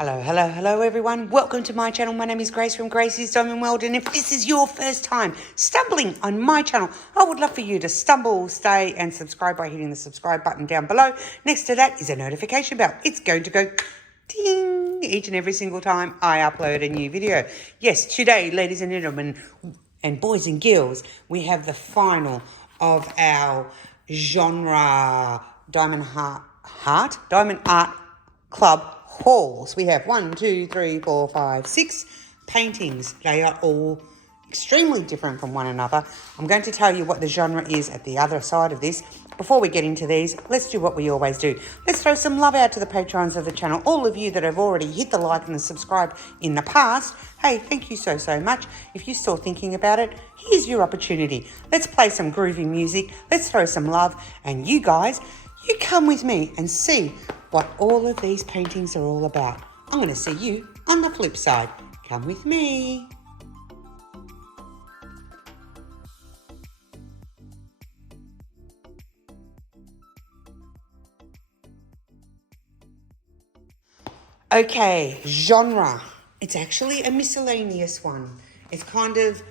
Hello everyone. Welcome to my channel. My name is Grace from Gracie's Diamond World, and if this is your first time stumbling on my channel, I would love for you to stumble, stay and subscribe by hitting the subscribe button down below. Next to that is a notification bell. It's going to go ding each and every single time I upload a new video. Yes, today, ladies and gentlemen, and boys and girls, we have the final of our genre Diamond Art Club hauls. We have 1, 2, 3, 4, 5, 6 paintings. They are all extremely different from one another. I'm going to tell you what the genre is at the other side of this. Before we get into these, let's do what we always do. Let's throw some love out to the patrons of the channel. All of you that have already hit the like and the subscribe in the past, hey, thank you so much. If you're still thinking about it, here's your opportunity. Let's play some groovy music. Let's throw some love. And you guys, you come with me and see what all of these paintings are all about. I'm going to see you on the flip side. Come with me. Okay, genre. It's actually a miscellaneous one. It's kind of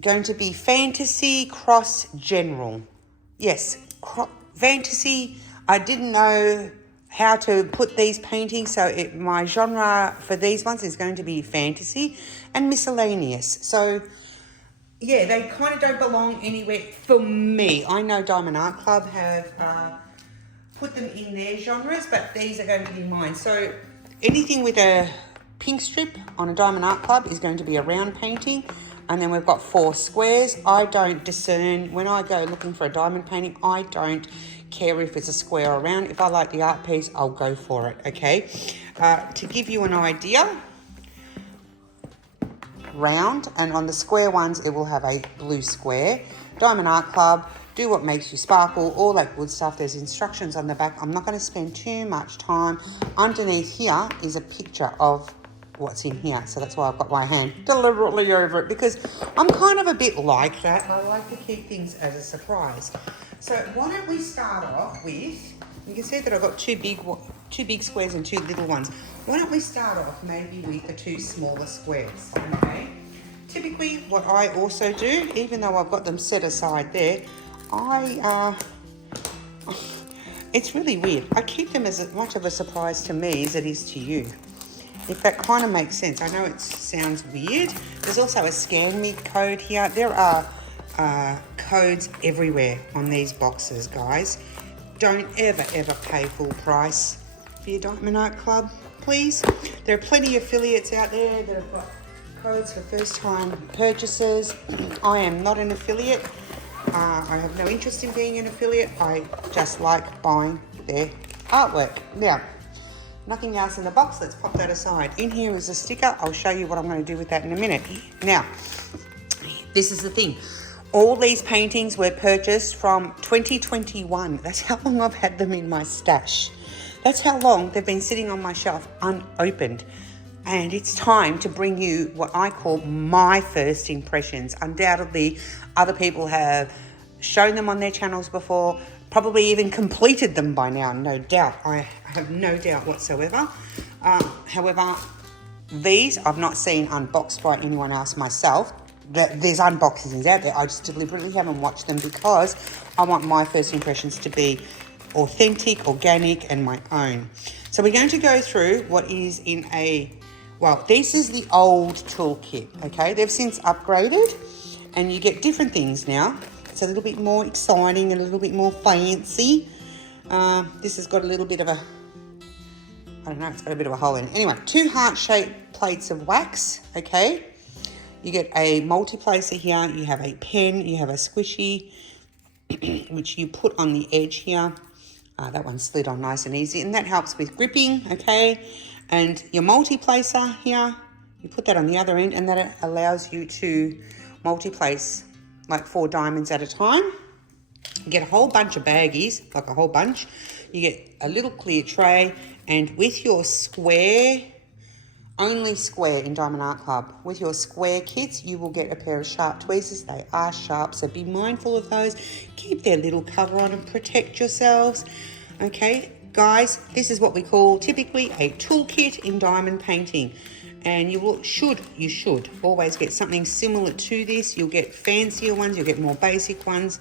going to be fantasy cross general. Yes, fantasy. I didn't know how to put these paintings, so my genre for these ones is going to be fantasy and miscellaneous. So yeah, they kind of don't belong anywhere for me. I know Diamond Art Club have put them in their genres, but these are going to be mine. So anything with a pink strip on a Diamond Art Club is going to be a round painting. And then we've got 4 squares. I don't discern, when I go looking for a diamond painting, I don't care if it's a square or round. If I like the art piece, I'll go for it, okay? To give you an idea, round, and on the square ones, it will have a blue square. Diamond Art Club, do what makes you sparkle, all that good stuff. There's instructions on the back. I'm not going to spend too much time. Underneath here is a picture of what's in here, so that's why I've got my hand deliberately over it, because I'm kind of a bit like that. I like to keep things as a surprise. So why don't we start off with, you can see that I've got two big squares and 2 little ones. Why don't we start off maybe with the 2 smaller squares, okay? Typically what I also do, even though I've got them set aside there, it's really weird. I keep them as much of a surprise to me as it is to you. If that kind of makes sense. I know it sounds weird. There's also a scan me code here. There are codes everywhere on these boxes, guys. Don't ever pay full price for your Diamond Art Club, please. There are plenty of affiliates out there that have got codes for first time purchases. I am not an affiliate. I have no interest in being an affiliate. I just like buying their artwork. Now, nothing else in the box. Let's pop that aside. In here is a sticker. I'll show you what I'm going to do with that in a minute. Now, this is the thing. All these paintings were purchased from 2021. That's how long I've had them in my stash. That's how long they've been sitting on my shelf unopened. And it's time to bring you what I call my first impressions. Undoubtedly, other people have shown them on their channels before, probably even completed them by now, no doubt. I have no doubt whatsoever. However, these I've not seen unboxed by anyone else myself. There's unboxings out there. I just deliberately haven't watched them because I want my first impressions to be authentic, organic, and my own. So we're going to go through what is in well, this is the old toolkit, okay? They've since upgraded and you get different things now. It's a little bit more exciting and a little bit more fancy. This has got a little bit of a, I don't know, it's got a bit of a hole in it. Anyway, 2 heart-shaped plates of wax, okay? You get a multi-placer here. You have a pen. You have a squishy, which you put on the edge here. That one slid on nice and easy, and that helps with gripping, okay? And your multi-placer here, you put that on the other end, and that allows you to multi-place like 4 diamonds at a time. You get a whole bunch of baggies, like a whole bunch. You get a little clear tray, and with your square, only square in Diamond Art Club, with your square kits, you will get a pair of sharp tweezers. They are sharp, so be mindful of those. Keep their little cover on and protect yourselves, okay? Guys, this is what we call typically a toolkit in diamond painting. And you should always get something similar to this. You'll get fancier ones, you'll get more basic ones.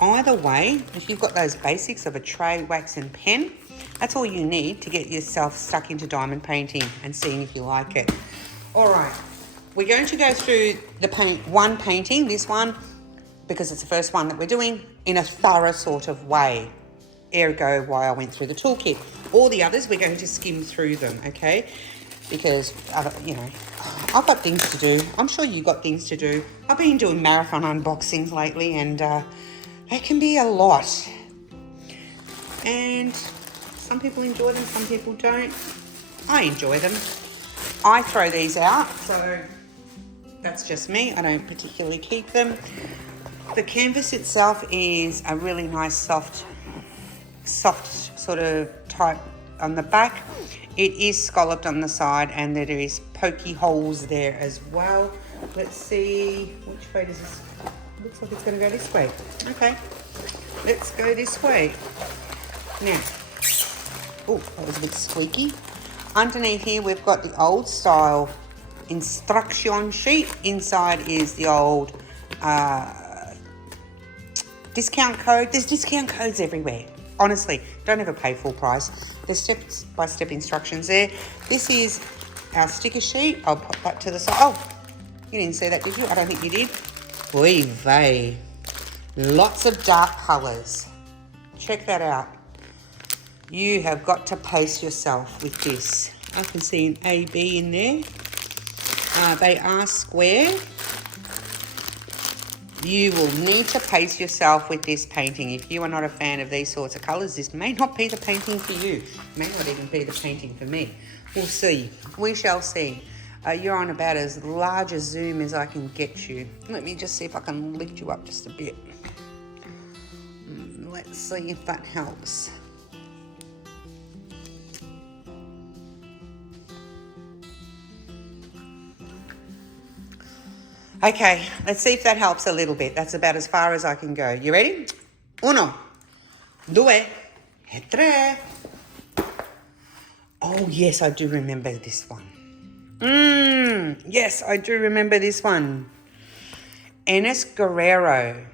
Either way, if you've got those basics of a tray, wax and pen, that's all you need to get yourself stuck into diamond painting and seeing if you like it. All right, we're going to go through the one painting, this one, because it's the first one that we're doing, in a thorough sort of way. Ergo why I went through the toolkit. All the others, we're going to skim through them, okay? Because, you know, I've got things to do. I'm sure you've got things to do. I've been doing marathon unboxings lately, and they can be a lot. And some people enjoy them, some people don't. I enjoy them. I throw these out, so that's just me. I don't particularly keep them. The canvas itself is a really nice soft sort of type on the back. It is scalloped on the side, and there is pokey holes there as well. Let's see, which way does this, looks like it's going to go this way. Okay, let's go this way. Now, oh, that was a bit squeaky. Underneath here, we've got the old style instruction sheet. Inside is the old discount code. There's discount codes everywhere. Honestly, don't ever pay full price. There's step-by-step instructions there. This is our sticker sheet. I'll pop that to the side. Oh, you didn't see that, did you? I don't think you did. Oy vey. Lots of dark colours. Check that out. You have got to pace yourself with this. I can see an AB in there. They are square. You will need to pace yourself with this painting. If you are not a fan of these sorts of colours, this may not be the painting for you. It may not even be the painting for me. We'll see. We shall see. You're on about as large a zoom as I can get you. Let me just see if I can lift you up just a bit. Let's see if that helps. Okay, let's see if that helps a little bit. That's about as far as I can go. You ready? Uno, due, e tre. Oh, yes, I do remember this one. Yes, I do remember this one. Enes Guerrero.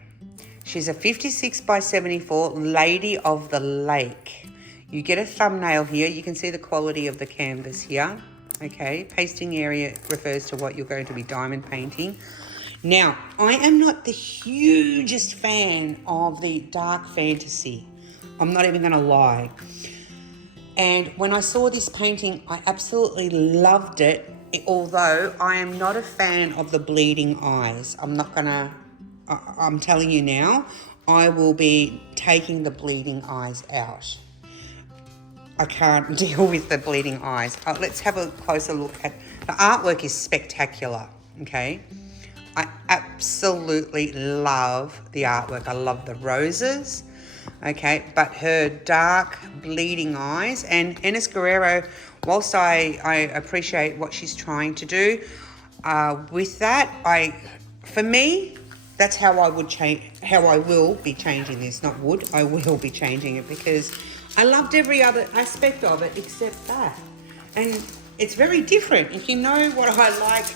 She's a 56 by 74 Lady of the Lake. You get a thumbnail here. You can see the quality of the canvas here. Okay, pasting area refers to what you're going to be diamond painting. Now, I am not the hugest fan of the dark fantasy. I'm not even going to lie. And when I saw this painting, I absolutely loved it, although I am not a fan of the bleeding eyes. I'm telling you now, I will be taking the bleeding eyes out. I can't deal with the bleeding eyes. Let's have a closer look at, the artwork is spectacular, okay? I absolutely love the artwork. I love the roses, okay? But her dark bleeding eyes, and Enes Guerrero, whilst I appreciate what she's trying to do with that, for me, that's how I would change, how I will be changing this, not would, I will be changing it, because I loved every other aspect of it except that. And it's very different. If you know what I like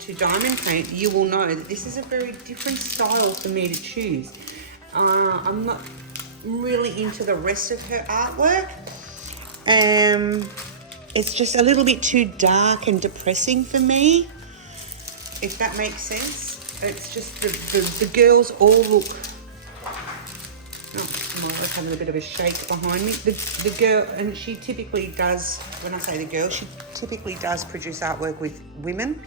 to diamond paint, you will know that this is a very different style for me to choose. I'm not really into the rest of her artwork. It's just a little bit too dark and depressing for me, if that makes sense. It's just the girls all look... Oh, my wife's having a bit of a shake behind me. The girl, and she typically does, when I say the girl, she typically does produce artwork with women.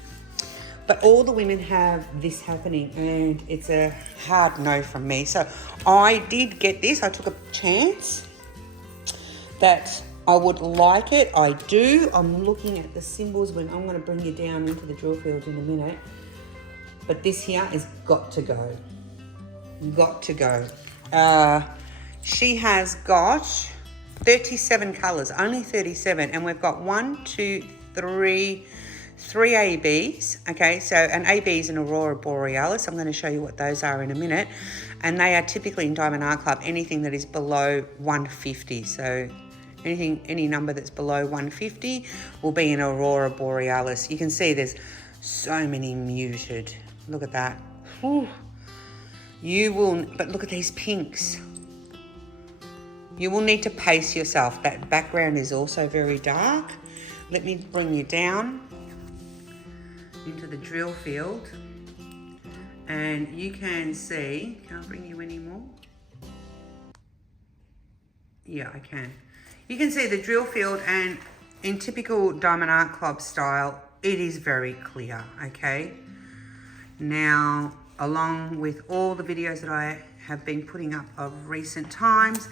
But all the women have this happening, and it's a hard no from me. So I did get this. I took a chance that I would like it. I do. I'm looking at the symbols when I'm going to bring you down into the drill field in a minute. But this here has got to go. Got to go. She has got 37 colours, only 37, and we've got 3 ABs, okay, so an AB is an Aurora Borealis. I'm going to show you what those are in a minute, and they are typically in Diamond Art Club anything that is below 150, so Any number that's below 150 will be an Aurora Borealis. You can see there's so many muted. Look at that. Whew. But look at these pinks. You will need to pace yourself. That background is also very dark. Let me bring you down into the drill field. And you can see, can I bring you any more? Yeah, I can. You can see the drill field, and in typical Diamond Art Club style, it is very clear, okay? Now, along with all the videos that I have been putting up of recent times,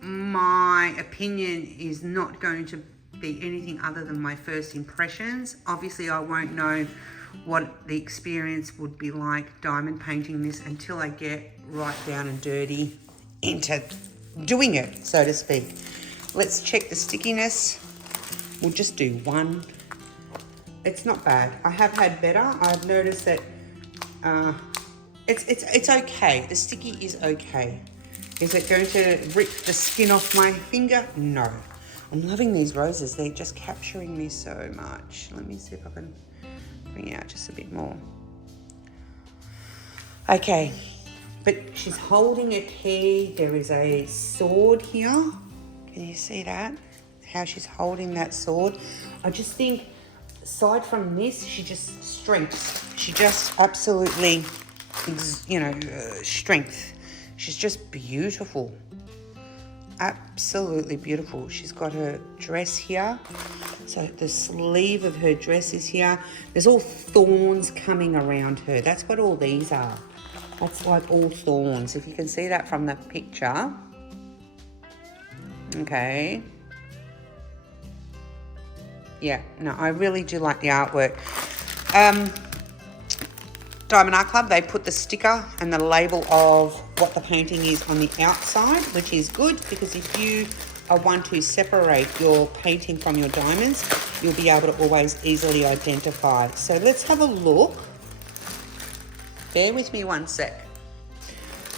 my opinion is not going to be anything other than my first impressions. Obviously, I won't know what the experience would be like diamond painting this until I get right down and dirty into doing it, so to speak. Let's check the stickiness. We'll just do one. It's not bad. I have had better. I've noticed that it's okay. The sticky is okay. Is it going to rip the skin off my finger? No. I'm loving these roses. They're just capturing me so much. Let me see if I can bring it out just a bit more. Okay, but she's holding a key. There is a sword here. Can you see that? How she's holding that sword. I just think, aside from this, she just strength. She just absolutely, strength. She's just beautiful. Absolutely beautiful. She's got her dress here. So the sleeve of her dress is here. There's all thorns coming around her. That's what all these are. That's like all thorns. If you can see that from the picture. Okay. Yeah, no, I really do like the artwork. Diamond Art Club, they put the sticker and the label of what the painting is on the outside, which is good, because if you are one to separate your painting from your diamonds, you'll be able to always easily identify. So let's have a look. Bear with me one sec.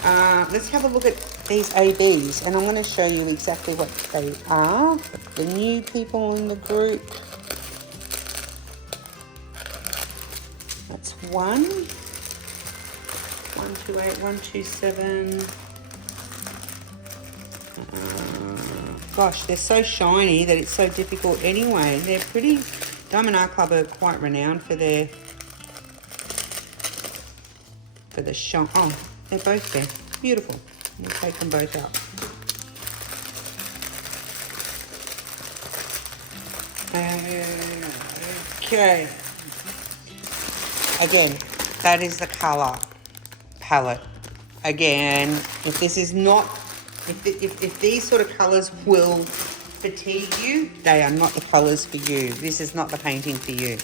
Let's have a look at these ABs, and I'm going to show you exactly what they are for the new people in the group. That's 128, 127. Gosh, they're so shiny that it's so difficult anyway. They're pretty. Diamond Art Club are quite renowned for the shine. Oh, they're both there. Beautiful. We'll take them both out. Okay. Again, that is the colour palette. Again, if this is not, if these sort of colours will fatigue you, they are not the colours for you. This is not the painting for you.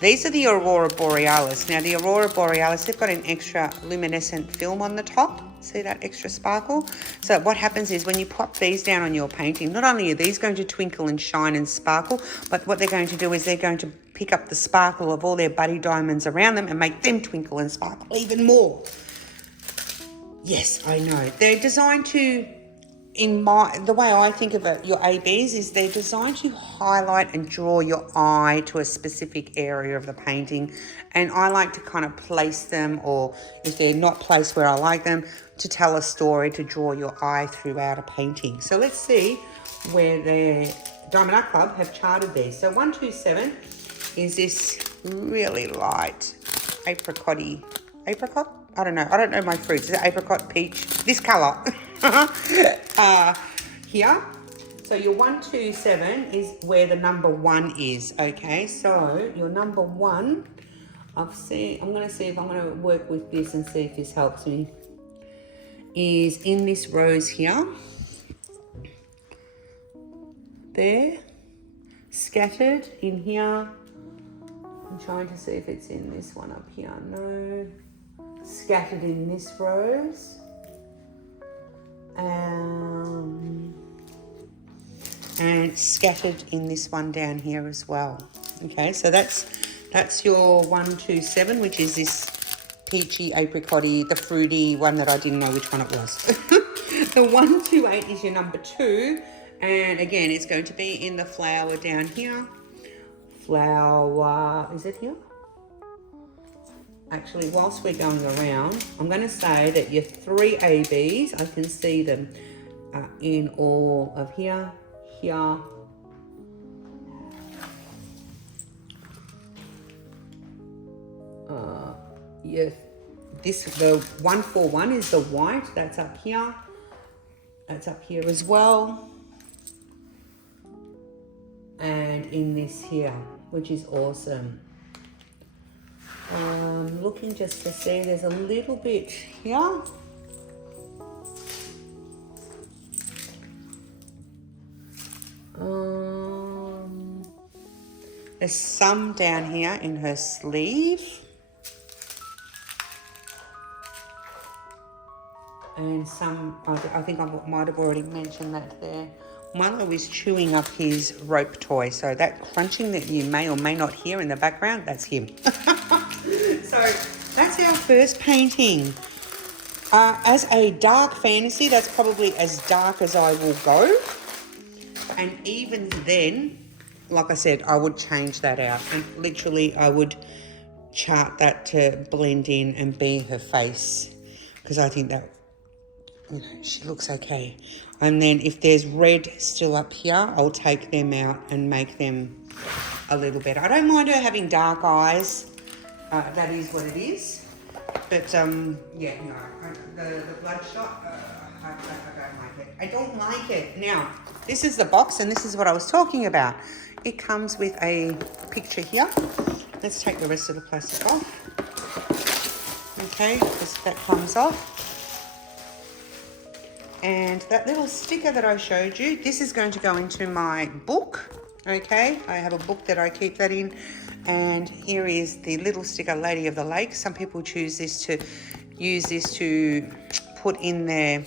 These are the Aurora Borealis. Now, the Aurora Borealis, they've got an extra luminescent film on the top. See that extra sparkle? So what happens is when you pop these down on your painting, not only are these going to twinkle and shine and sparkle, but what they're going to do is they're going to pick up the sparkle of all their buddy diamonds around them and make them twinkle and sparkle even more. Yes, I know. They're designed to, the way I think of it, your ABs is they're designed to highlight and draw your eye to a specific area of the painting. And I like to kind of place them, or if they're not placed where I like them, to tell a story, to draw your eye throughout a painting. So let's see where the Diamond Art Club have charted these. So 127 is this really light apricot? I don't know my fruits. Is it apricot, peach? This colour. Here. So your 127 is where the number 1 is. Okay, so your number 1, I'm going to see if I'm going to work with this and see if this helps me, is in this rose here. There. Scattered in here. I'm trying to see if it's in this one up here. No. Scattered in this rose. And scattered in this one down here as well. Okay, so that's your 127, which is this peachy, apricot-y, the fruity one that I didn't know which one it was. The 128 is your number 2, And again, it's going to be in the flower down here. Flower, is it here? Actually, whilst we're going around, I'm going to say that your 3 ABs, I can see them in all of here, here. Yes, the 141 is the white, that's up here. That's up here as well. And in this here, which is awesome. Looking just to see, there's a little bit here. There's some down here in her sleeve. And some, I think I might have already mentioned that there. Milo is chewing up his rope toy, so that crunching that you may or may not hear in the background, that's him. So that's our first painting. As a dark fantasy, that's probably as dark as I will go. And even then, like I said, I would change that out. And literally, I would chart that to blend in and be her face. Because I think that, you know, she looks okay. And then if there's red still up here, I'll take them out and make them a little better. I don't mind her having dark eyes. That is what it is. But, yeah, no, the bloodshot, I don't like it. I don't like it. Now, this is the box, and this is what I was talking about. It comes with a picture here. Let's take the rest of the plastic off. Okay, that comes off. And that little sticker that I showed you, this is going to go into my book. Okay, I have a book that I keep that in. And here is the little sticker, Lady of the Lake. Some people use this to put in their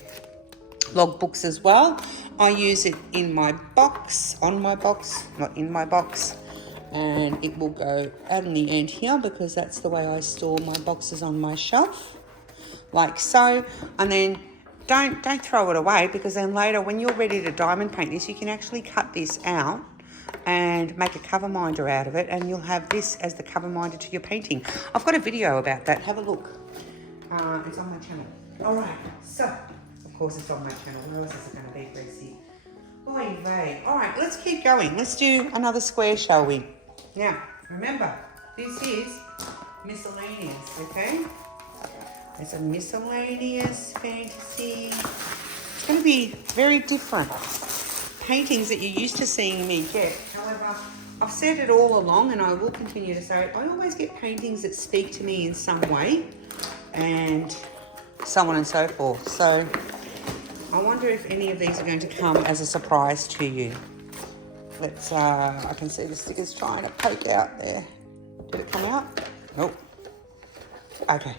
logbooks as well. I use it in my box, on my box, not in my box. And it will go out in the end here because that's the way I store my boxes on my shelf, like so. And then don't throw it away, because then later when you're ready to diamond paint this, you can actually cut this out and make a cover minder out of it, and you'll have this as the cover minder to your painting. I've got a video about that. Have a look. It's on my channel. All right, so of course it's on my channel. Where else is it going to be, Gracie? Oy vey. All right, let's keep going. Let's do another square, shall we? Now, remember, this is miscellaneous, okay? It's a miscellaneous fantasy. It's going to be very different paintings that you're used to seeing me get. However, I've said it all along, and I will continue to say it. I always get paintings that speak to me in some way, and so on and so forth. So I wonder if any of these are going to come as a surprise to you. Let's, I can see the stickers trying to poke out there. Did it come out? Nope. Okay.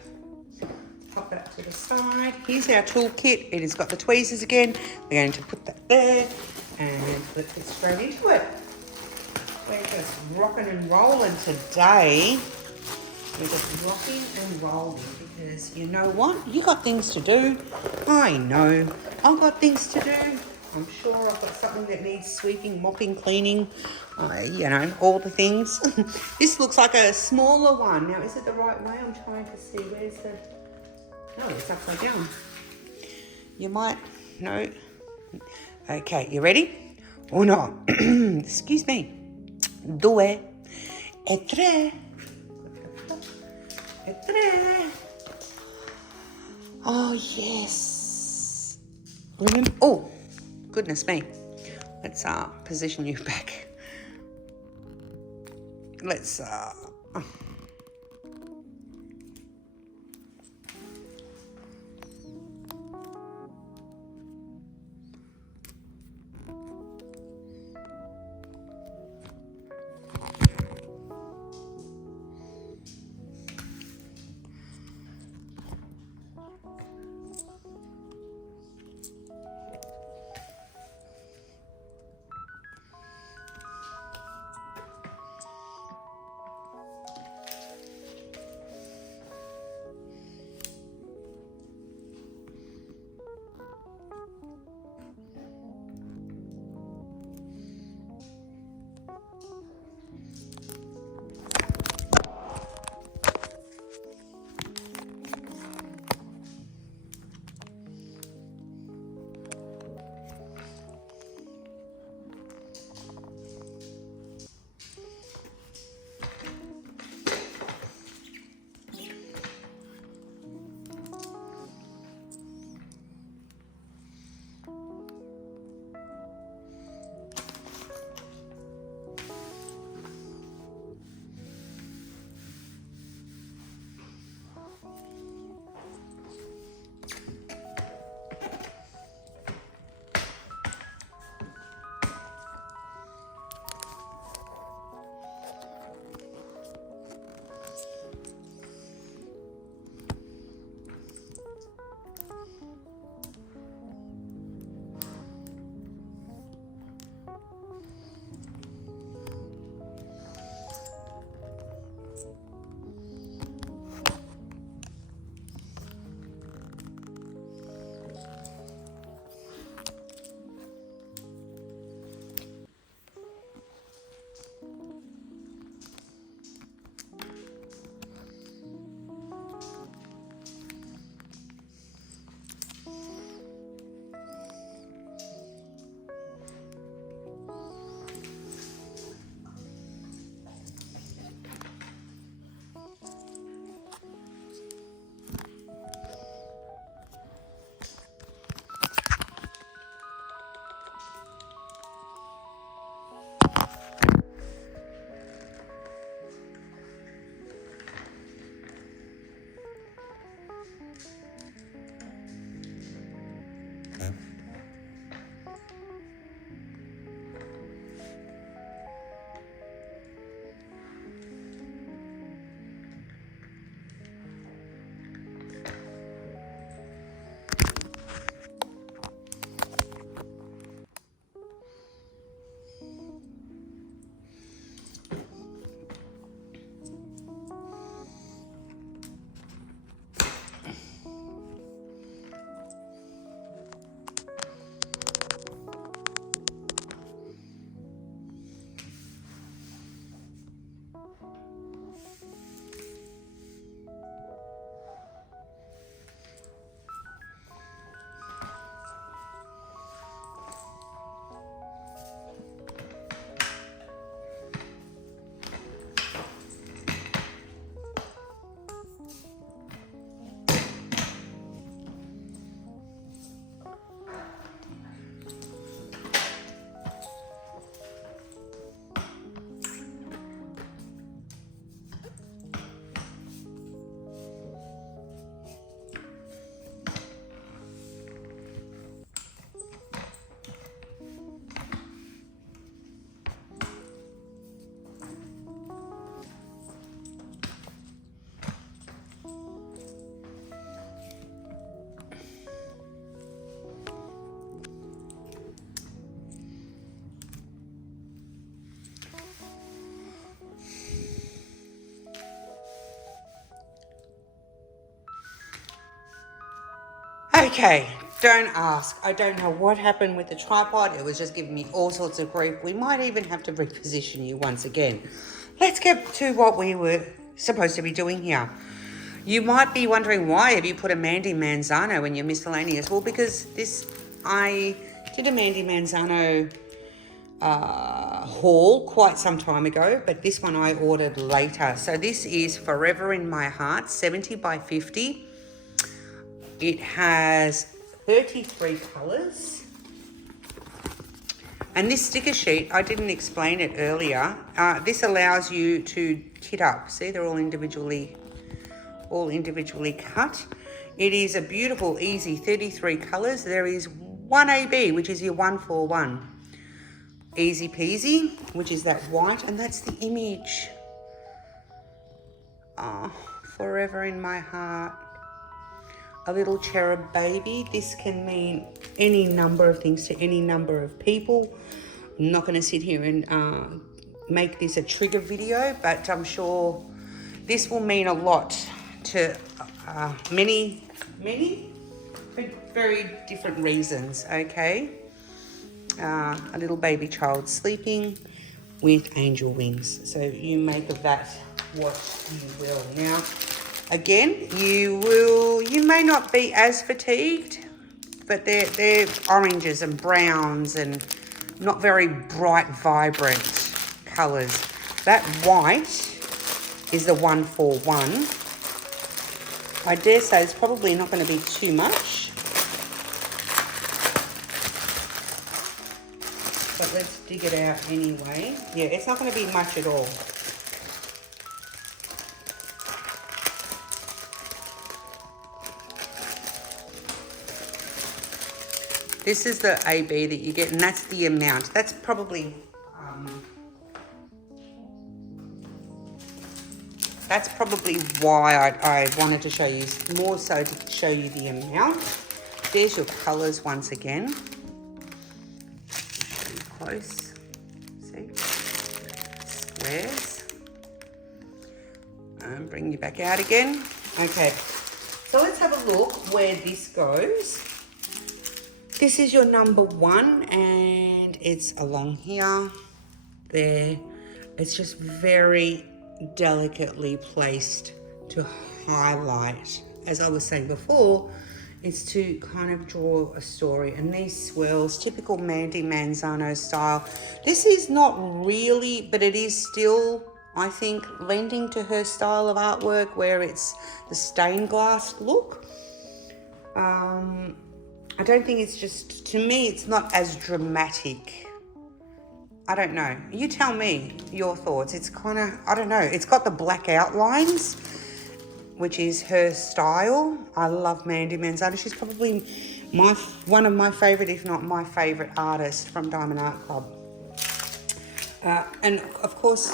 Pop that to the side. Here's our toolkit. It has got the tweezers again. We're going to put that there, and let's get straight into it. We're just rocking and rolling today. We're just rocking and rolling because you know what? You got things to do. I know. I've got things to do. I'm sure I've got something that needs sweeping, mopping, cleaning, you know, all the things. This looks like a smaller one. Now, is it the right way? I'm trying to see. Where's the... No, it's upside down. You might... No. Okay, you ready? Uno. Excuse me. Due. E tre. E tre. Oh, yes. Remember... Oh. Goodness me. Let's position you back. Let's Okay, don't ask. I don't know what happened with the tripod. It was just giving me all sorts of grief. We might even have to reposition you once again. Let's get to what we were supposed to be doing here. You might be wondering, why have you put a Mandy Manzano in your miscellaneous? Well, because I did a Mandy Manzano haul quite some time ago, but this one I ordered later. So this is Forever in My Heart, 70 by 50. It has 33 colours. And this sticker sheet, I didn't explain it earlier. This allows you to kit up. See, they're all individually cut. It is a beautiful, easy 33 colours. There is one AB, which is your 141. Easy peasy, which is that white, and that's the image. Oh, Forever in My Heart. A little cherub baby. This can mean any number of things to any number of people. I'm not going to sit here and make this a trigger video, but I'm sure this will mean a lot to many for very different reasons, okay? A little baby child sleeping with angel wings. So you make of that what you will. Now, again, you may not be as fatigued, but they're oranges and browns and not very bright, vibrant colours. That white is the 141. I dare say it's probably not going to be too much. But let's dig it out anyway. Yeah, it's not going to be much at all. This is the AB that you get, and that's the amount. That's probably, why I wanted to show you, more so to show you the amount. There's your colours once again. Show you close. See? Squares. And bring you back out again. Okay, so let's have a look where this goes. This is your number 1, and it's along here, there. It's just very delicately placed to highlight. As I was saying before, it's to kind of draw a story. And these swirls, typical Mandy Manzano style. This is not really, but it is still, I think, lending to her style of artwork, where it's the stained glass look. I don't think it's just, to me, it's not as dramatic. I don't know. You tell me your thoughts. It's kind of, I don't know. It's got the black outlines, which is her style. I love Mandy Manzano. She's probably one of my favourite, if not my favourite artist from Diamond Art Club. And of course,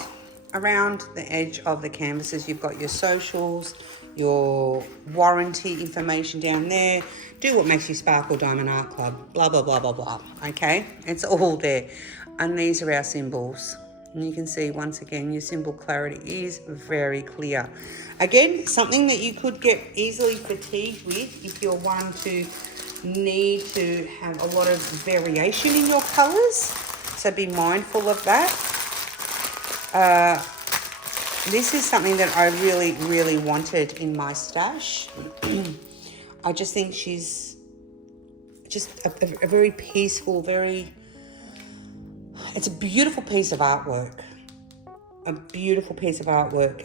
around the edge of the canvases, you've got your socials, your warranty information down there. Do what makes you sparkle, Diamond Art Club. Blah, blah, blah, blah, blah. Okay? It's all there. And these are our symbols. And you can see, once again, your symbol clarity is very clear. Again, something that you could get easily fatigued with if you're one to need to have a lot of variation in your colours. So be mindful of that. This is something that I really, really wanted in my stash. I just think she's just a very peaceful, it's a beautiful piece of artwork. A beautiful piece of artwork.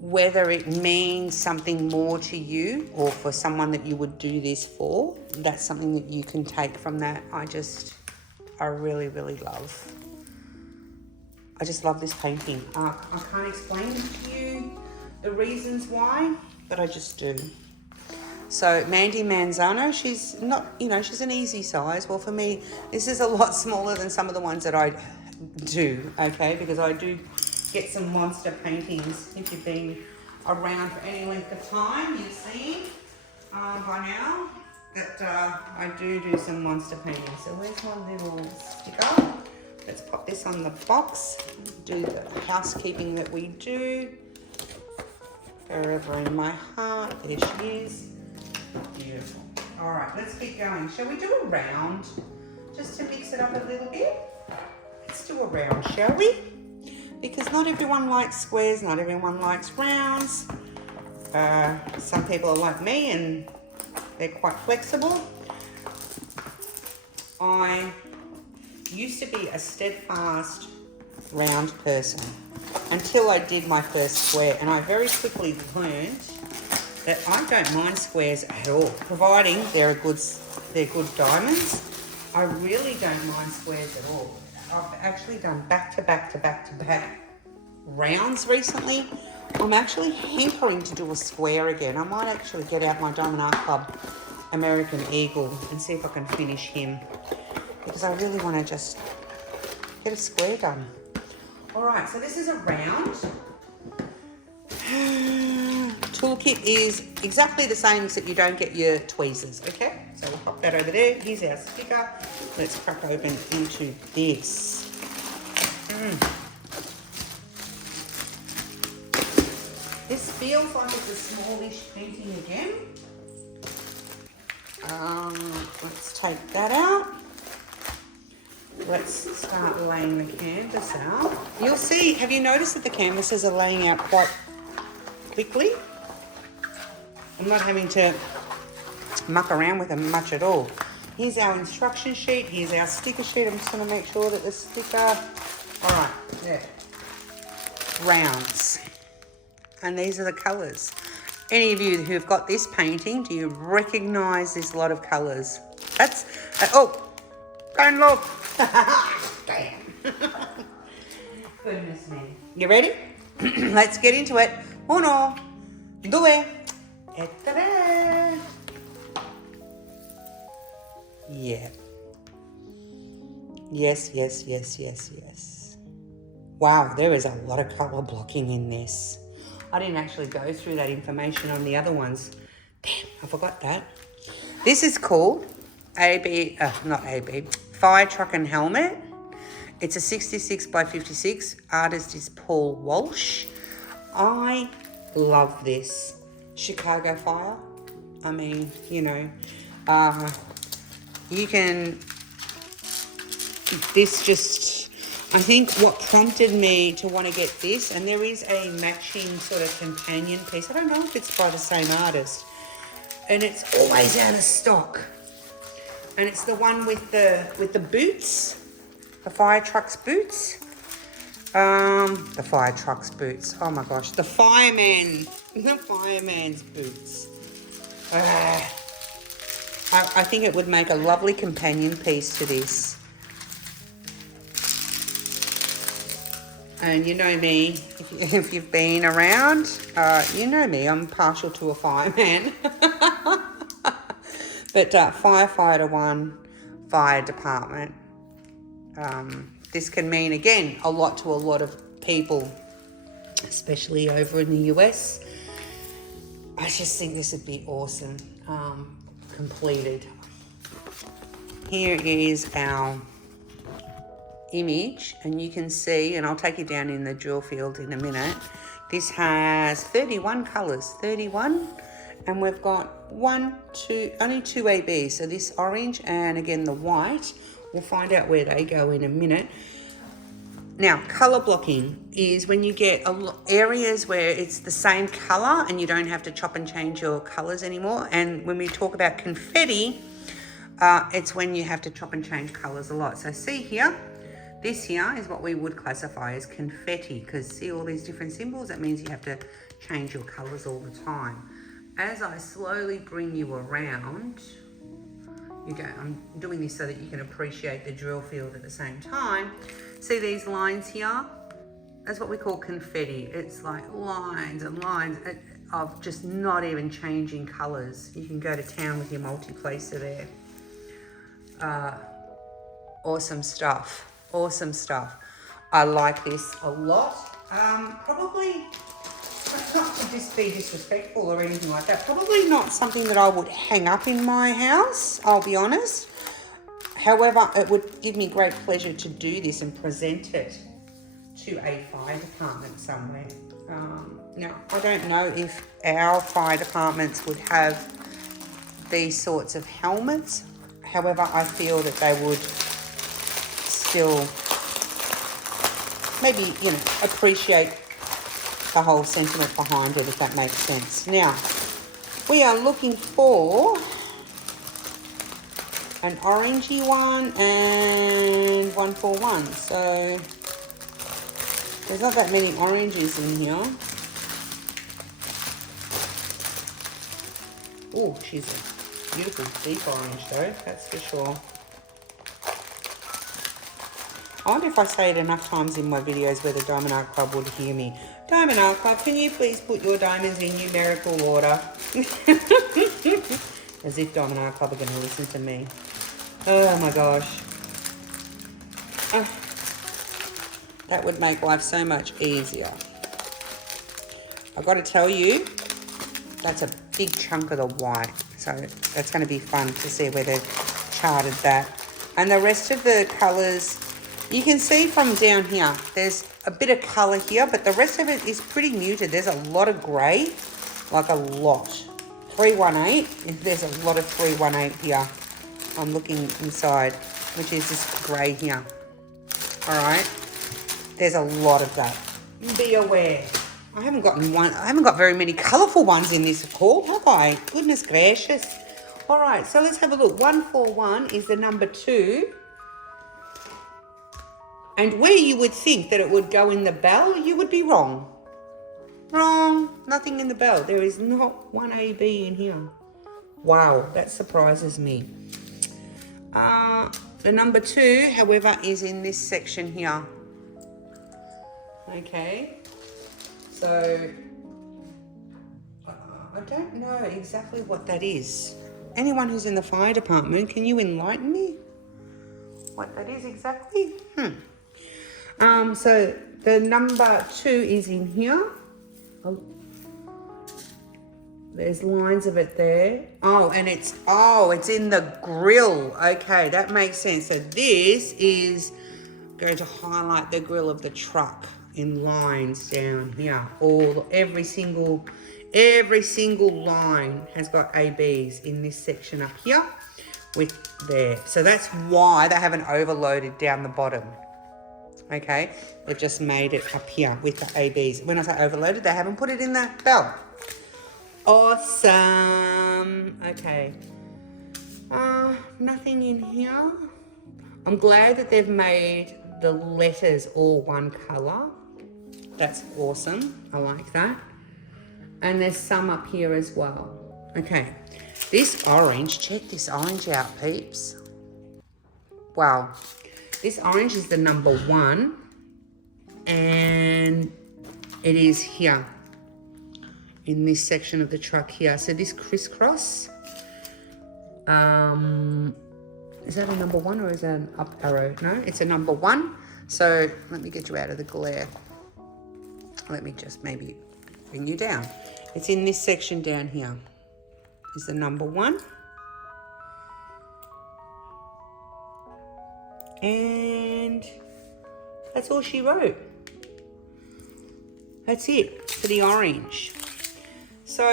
Whether it means something more to you or for someone that you would do this for, that's something that you can take from that. I really, really love. I just love this painting. I can't explain to you the reasons why, but I just do. So Mandy Manzano, she's not, she's an easy size. Well, for me, this is a lot smaller than some of the ones that I do, okay? Because I do get some monster paintings. If you've been around for any length of time, you've seen by now that I do some monster paintings. So where's my little sticker? Let's pop this on the box, do the housekeeping that we do. Forever in my heart. There she is. Beautiful. All right, let's keep going. Shall we do a round just to mix it up a little bit? Let's do a round, shall we? Because not everyone likes squares, not everyone likes rounds. Some people are like me and they're quite flexible. I used to be a steadfast round person until I did my first square, and I very quickly learned that I don't mind squares at all, providing they're good diamonds. I really don't mind squares at all. I've actually done back to back rounds recently. I'm actually hankering to do a square again. I might actually get out my Diamond Art Club American Eagle and see if I can finish him, because I really want to just get a square done. All right, so this is a round. Toolkit is exactly the same, except you don't get your tweezers, okay? So we'll pop that over there. Here's our sticker. Let's crack open into this. This feels like it's a smallish painting again. Let's take that out. Let's start laying the canvas out. You'll see, have you noticed that the canvases are laying out quite quickly? I'm not having to muck around with them much at all. Here's our instruction sheet. Here's our sticker sheet. I'm just going to make sure that the sticker... All right, there. Rounds. And these are the colours. Any of you who've got this painting, do you recognise this lot of colours? That's... oh! Don't look! Damn. Goodness me. You ready? Let's get into it. Uno, due, e tre. Yeah. Yes. Wow, there is a lot of colour blocking in this. I didn't actually go through that information on the other ones. Damn, I forgot that. This is called Fire Truck and Helmet. It's a 66 by 56. Artist is Paul Walsh. I love this. Chicago Fire. I mean, you know, you can, this just, I think what prompted me to want to get this, and there is a matching sort of companion piece. I don't know if it's by the same artist, and it's always out of stock. And it's the one with the boots, the fire truck's boots. The fire truck's boots. Oh my gosh, the fireman's boots. I think it would make a lovely companion piece to this. And you know me, if you've been around, you know me, I'm partial to a fireman. But firefighter 1, fire department. This can mean, again, a lot to a lot of people, especially over in the US. I just think this would be awesome, completed. Here is our image, and you can see, and I'll take you down in the drill field in a minute. This has 31 colours, 31. And we've got only two ABs. So this orange and again the white. We'll find out where they go in a minute. Now, colour blocking is when you get areas where it's the same colour and you don't have to chop and change your colours anymore. And when we talk about confetti, it's when you have to chop and change colours a lot. So see here, this here is what we would classify as confetti, because see all these different symbols? That means you have to change your colours all the time. As I slowly bring you around, I'm doing this so that you can appreciate the drill field at the same time. See these lines here? That's what we call confetti. It's like lines and lines of just not even changing colours. You can go to town with your multi-placer there. Awesome stuff. Awesome stuff. I like this a lot. Probably, not to just be disrespectful or anything like that, probably not something that I would hang up in my house, I'll be honest. However, it would give me great pleasure to do this and present it to a fire department somewhere. Now, I don't know if our fire departments would have these sorts of helmets. However, I feel that they would still maybe, you know, appreciate the whole sentiment behind it, if that makes sense. Now, we are looking for an orangey one and 141. So there's not that many oranges in here. Oh, she's a beautiful deep orange though, that's for sure. I wonder if I say it enough times in my videos whether Diamond Art Club would hear me. Diamond Art Club, can you please put your diamonds in numerical order? As if Diamond Art Club are going to listen to me. Oh my gosh. That would make life so much easier. I've got to tell you, that's a big chunk of the white. So that's going to be fun to see where they've charted that. And the rest of the colours, you can see from down here, there's a bit of colour here, but the rest of it is pretty muted. There's a lot of grey, like a lot. 318, there's a lot of 318 here. I'm looking inside, which is this grey here. All right, there's a lot of that. Be aware. I haven't got very many colourful ones in this call, have I? Goodness gracious. All right, so let's have a look. 141 is the number 2. And where you would think that it would go in the bell, you would be wrong. Wrong. Nothing in the bell. There is not one AB in here. Wow, that surprises me. The number 2, however, is in this section here. Okay. So, I don't know exactly what that is. Anyone who's in the fire department, can you enlighten me? What that is exactly? So the number 2 is in here. Oh, there's lines of it there. Oh, and it's in the grill. Okay, that makes sense. So this is going to highlight the grill of the truck in lines down here. Every single line has got ABs in this section up here with there. So that's why they haven't overloaded down the bottom. Okay, they've just made it up here with the ABs. When I say overloaded, they haven't put it in the bell. Awesome. Okay. Nothing in here. I'm glad that they've made the letters all one colour. That's awesome. I like that. And there's some up here as well. Okay. This orange, check this orange out, peeps. Wow. This orange is the number 1, and it is here in this section of the truck here. So this crisscross, is that a number 1 or is that an up arrow? No, it's a number 1. So let me get you out of the glare. Let me just maybe bring you down. It's in this section down here. Is the number 1. And that's all she wrote. That's it for the orange. So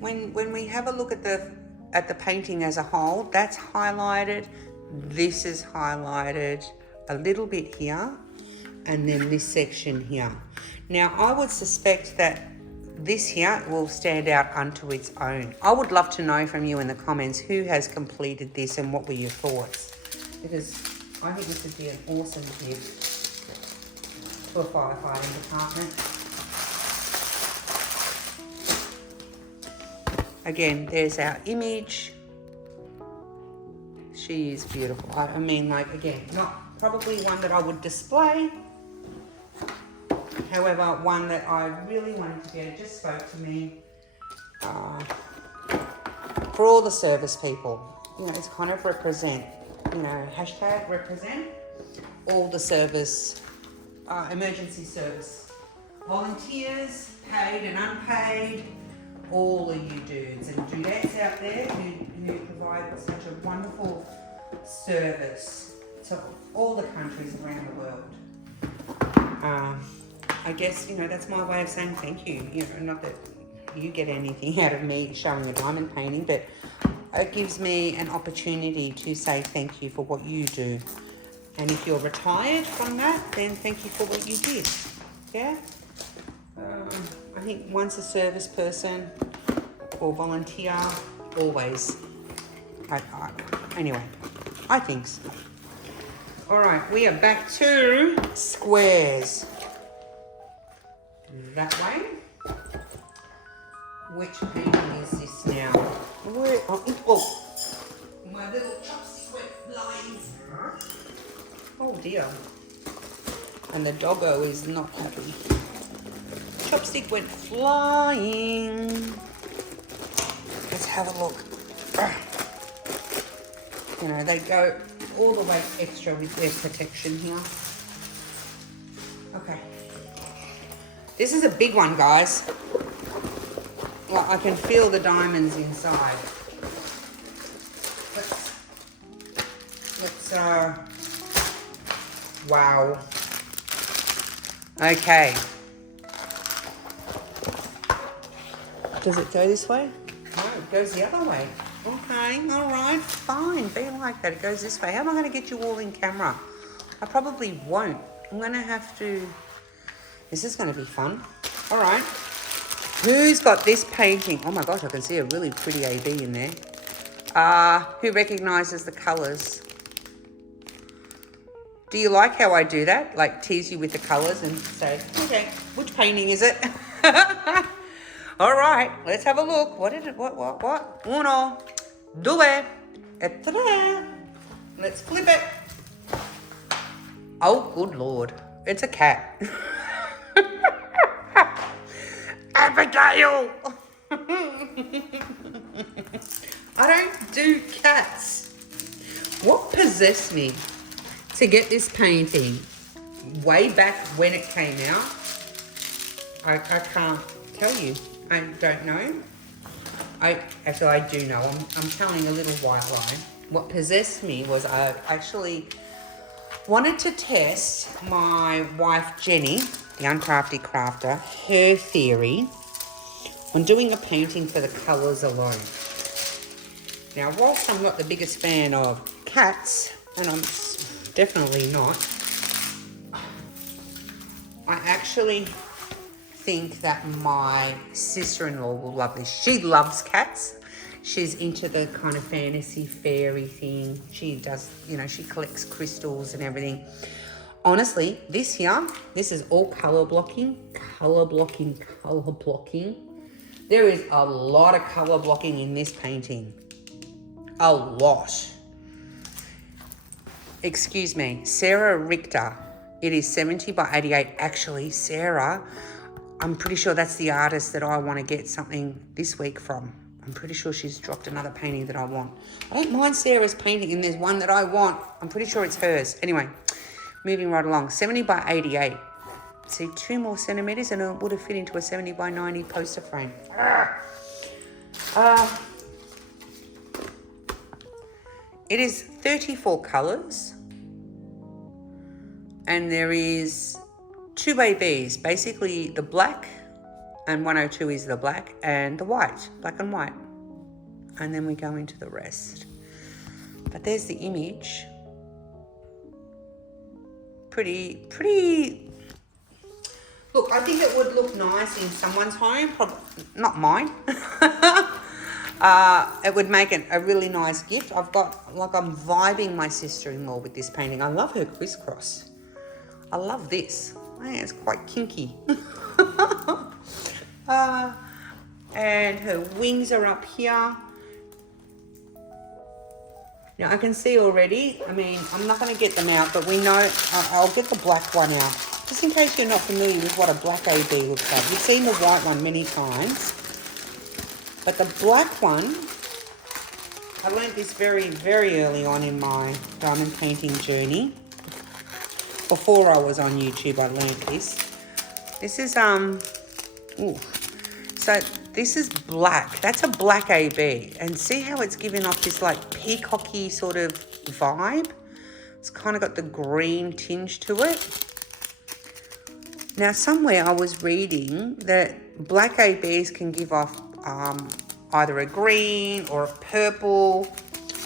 when we have a look at the painting as a whole, that's highlighted. This is highlighted a little bit here, and then this section here. Now I would suspect that this here will stand out unto its own. I would love to know from you in the comments who has completed this and what were your thoughts, because I think this would be an awesome gift to a firefighting department. Again, there's our image. She is beautiful. I mean, like, again, not probably one that I would display. However, one that I really wanted to get. It just spoke to me. For all the service people, you know, it's kind of represent. You know, hashtag represent all the service, emergency service volunteers, paid and unpaid, all of you dudes and dudettes out there who provide such a wonderful service to all the countries around the world. I guess, you know, that's my way of saying thank you. You know, not that you get anything out of me showing a diamond painting, but it gives me an opportunity to say thank you for what you do. And if you're retired from that, then thank you for what you did. Yeah? I think once a service person or volunteer, always. Anyway, I think so. All right, we are back to squares. That way. Which painting is this now? Oh, my little chopstick went flying. Oh dear. And the doggo is not happy. Chopstick went flying. Let's have a look. You know, they go all the way extra with their protection here. Okay. This is a big one, guys. Well, I can feel the diamonds inside. Let's wow. Okay. Does it go this way? No, it goes the other way. Okay, all right, fine. Be like that. It goes this way. How am I going to get you all in camera? I probably won't. I'm going to have to... This is going to be fun. All right. Who's got this painting? Oh my gosh, I can see a really pretty AB in there. Who recognises the colours? Do you like how I do that? Like tease you with the colours and say, okay, which painting is it? All right, let's have a look. What is it? What? Uno, due, et tre. Let's flip it. Oh, good Lord. It's a cat. Abigail! I don't do cats. What possessed me to get this painting way back when it came out? I can't tell you. I don't know. Actually, I do know. I'm telling a little white lie. What possessed me was I actually wanted to test my wife Jenny, the Uncrafty Crafter, her theory on doing a painting for the colours alone. Now, whilst I'm not the biggest fan of cats, and I'm definitely not, I actually think that my sister-in-law will love this. She loves cats. She's into the kind of fantasy fairy thing. She does, you know, she collects crystals and everything. Honestly, this here, this is all colour blocking. There is a lot of colour blocking in this painting. A lot. Excuse me, Sarah Richter. It is 70 by 88. Actually, Sarah, I'm pretty sure that's the artist that I want to get something this week from. I'm pretty sure she's dropped another painting that I want. I don't mind Sarah's painting, and there's one that I want. I'm pretty sure it's hers. Anyway, moving right along. 70 by 88. See, 2 more centimetres and it would have fit into a 70 by 90 poster frame. It is 34 colours. And there is 2 ABs. Basically, the black, and 102 is the black, and the white, black and white. And then we go into the rest. But there's the image. Pretty. Look, I think it would look nice in someone's home, probably not mine. It would make it a really nice gift. I'm vibing my sister-in-law with this painting. I love her crisscross. I love this. I think it's quite kinky. And her wings are up here. Now I can see already, I mean, I'm not going to get them out, but we know, I'll get the black one out. Just in case you're not familiar with what a black AB looks like. You've seen the white one many times. But the black one, I learned this very, very early on in my diamond painting journey. Before I was on YouTube, I learned this. This is, so this is black. That's a black AB. And see how it's giving off this like peacocky sort of vibe? It's kind of got the green tinge to it. Now, somewhere I was reading that black ABs can give off either a green or a purple,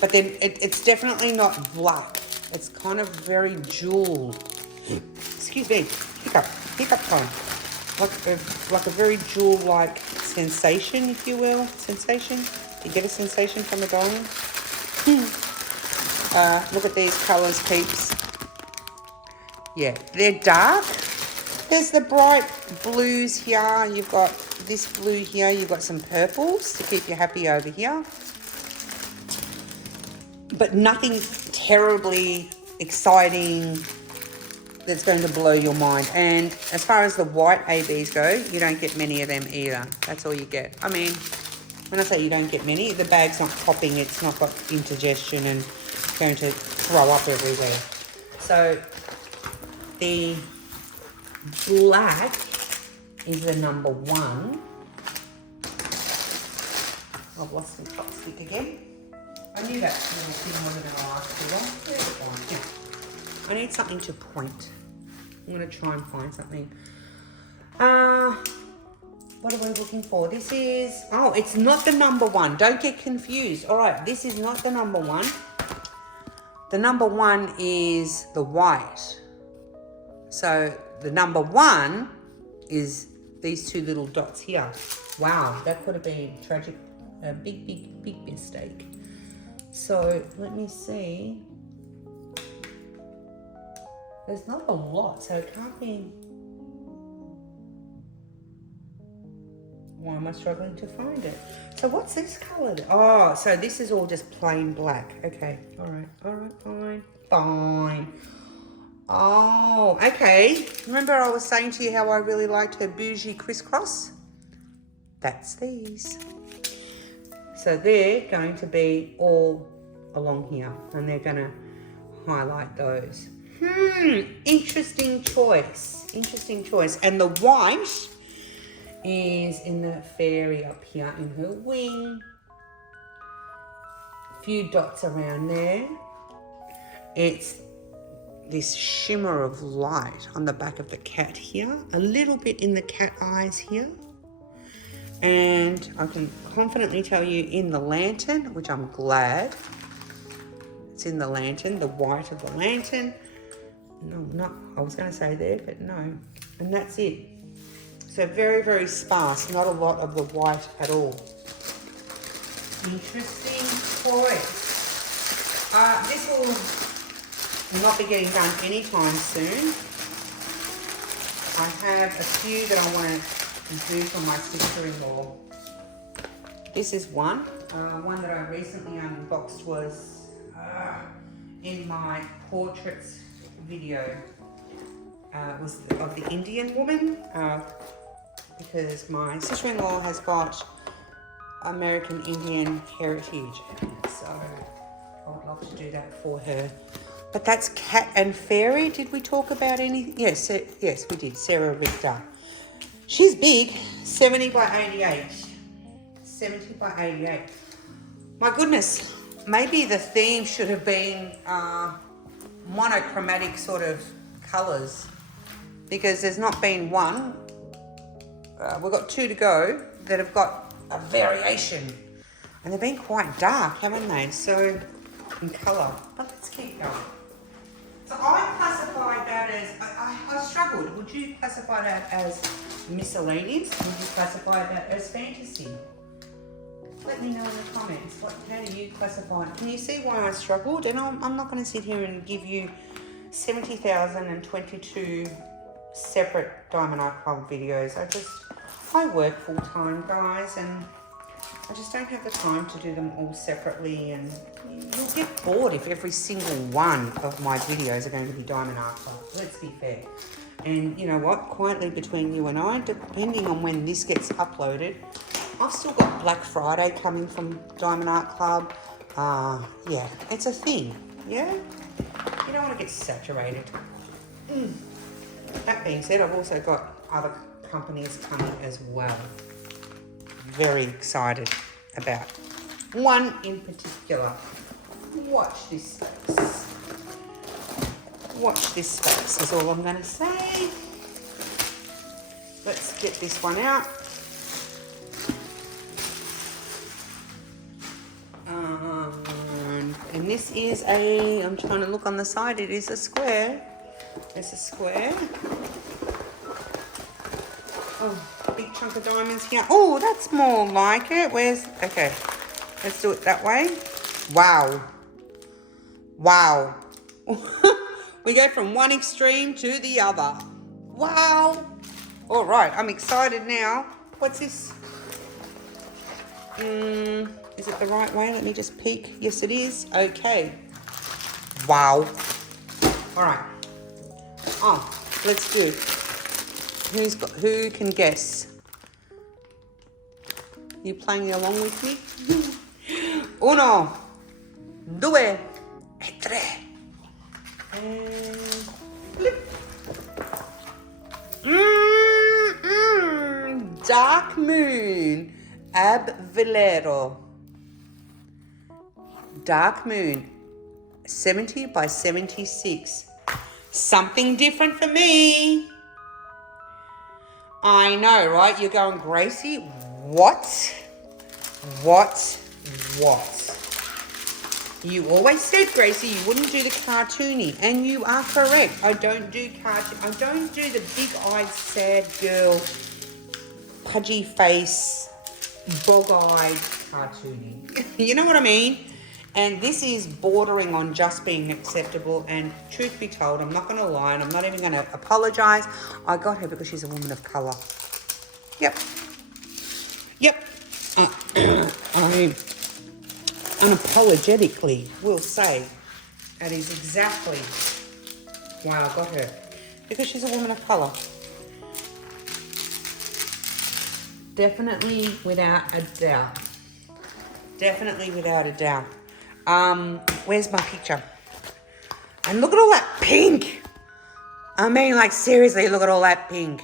but then it's definitely not black. It's kind of very jewel. Excuse me, hiccup time. Like a very jewel-like sensation, if you will. Sensation. You get a sensation from a diamond. Look at these colours, peeps. Yeah, they're dark. There's the bright blues here. You've got this blue here. You've got some purples to keep you happy over here. But nothing terribly exciting that's going to blow your mind. And as far as the white ABs go, you don't get many of them either. That's all you get. I mean, when I say you don't get many, the bag's not popping. It's not got indigestion and going to throw up everywhere. So the black is the number one. I've lost some top stick again. I knew that little thing wasn't going to last too long. There's one. Yeah. I need something to point. I'm going to try and find something. What are we looking for? This is... Oh, it's not the number one. Don't get confused. All right, this is not the number one. The number one is the white. So the number one is these two little dots here. Wow, that could have been tragic. A big mistake. So let me see. There's not a lot, so it can't be. Why am I struggling to find it? So what's this colour? Oh, so this is all just plain black. Okay, all right, fine. Oh, okay. Remember I was saying to you how I really liked her bougie crisscross? That's these. So they're going to be all along here, and they're going to highlight those. Interesting choice. And the white is in the fairy up here in her wing. A few dots around there. It's this shimmer of light on the back of the cat here. A little bit in the cat eyes here. And I can confidently tell you in the lantern, which I'm glad. It's in the lantern, the white of the lantern. No, not, I was going to say there, but no. And that's it. So very, very sparse. Not a lot of the white at all. Interesting choice. This will not be getting done anytime soon. I have a few that I want to do for my sister-in-law. This is one. One that I recently unboxed was in my portraits video. Was of the Indian woman, because my sister-in-law has got American Indian heritage, so I would love to do that for her. But that's cat and fairy. Did we talk about any? Yes, yes, we did. Sarah Richter. She's big, 70 by 88. 70 by 88. My goodness, maybe the theme should have been monochromatic sort of colours, because there's not been one. We've got two to go that have got a variation, and they've been quite dark, haven't they? So in colour, but let's keep going. So I classified that as, I struggled. Would you classify that as miscellaneous? Would you classify that as fantasy? Let me know in the comments. How do you classify it? Can you see why I struggled? And I'm not going to sit here and give you 70,022 separate Diamond Art Club videos. I work full time, guys, and I just don't have the time to do them all separately, and you'll get bored if every single one of my videos are going to be Diamond Art Club. Let's be fair. And you know what? Quietly between you and I, depending on when this gets uploaded, I've still got Black Friday coming from Diamond Art Club. Yeah, it's a thing, yeah? You don't want to get saturated. That being said, I've also got other companies coming as well. Very excited about one in particular. Watch this space. Watch this space is all I'm going to say. Let's get this one out. And this is I'm trying to look on the side, it is a square. It's a square. Oh, big chunk of diamonds here. Oh, that's more like it. Okay, let's do it that way. Wow. Wow. We go from one extreme to the other. Wow. All right, I'm excited now. What's this? Is it the right way? Let me just peek. Yes, it is. Okay. Wow. All right. Oh, let's do. Who can guess? You playing along with me? Uno, due, e tre. And flip. Dark Moon, Abvalero. Dark Moon, 70 by 76. Something different for me. I know, right? You're going, Gracie, what? You always said, Gracie, you wouldn't do the cartoony, and you are correct. I don't do cartoon. I don't do the big-eyed, sad girl, pudgy face, bog-eyed cartooning. You know what I mean? And this is bordering on just being acceptable. And truth be told, I'm not going to lie, and I'm not even going to apologise. I got her because she's a woman of colour. Yep. I unapologetically will say that is exactly why I got her. Because she's a woman of colour. Definitely without a doubt. Definitely without a doubt. Where's my picture? And look at all that pink. I mean, like, seriously, look at all that pink.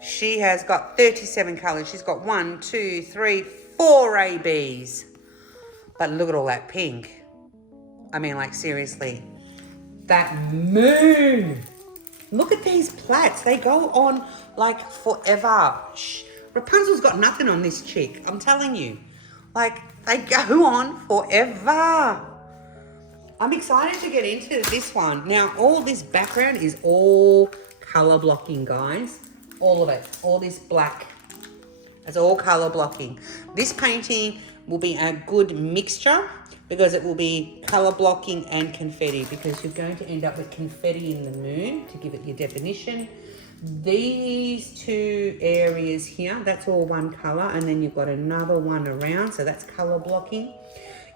She has got 37 colours. She's got 1, 2, 3, 4 ABs. But look at all that pink. I mean, like, seriously. That moon. Look at these plaits. They go on, like, forever. Rapunzel's got nothing on this chick. I'm telling you. Like, they go on forever. I'm excited to get into this one. Now, all this background is all colour blocking, guys. All of it. All this black. It's all colour blocking. This painting will be a good mixture because it will be colour blocking and confetti, because you're going to end up with confetti in the moon to give it your definition. These two areas here, that's all one colour, and then you've got another one around, so that's colour blocking.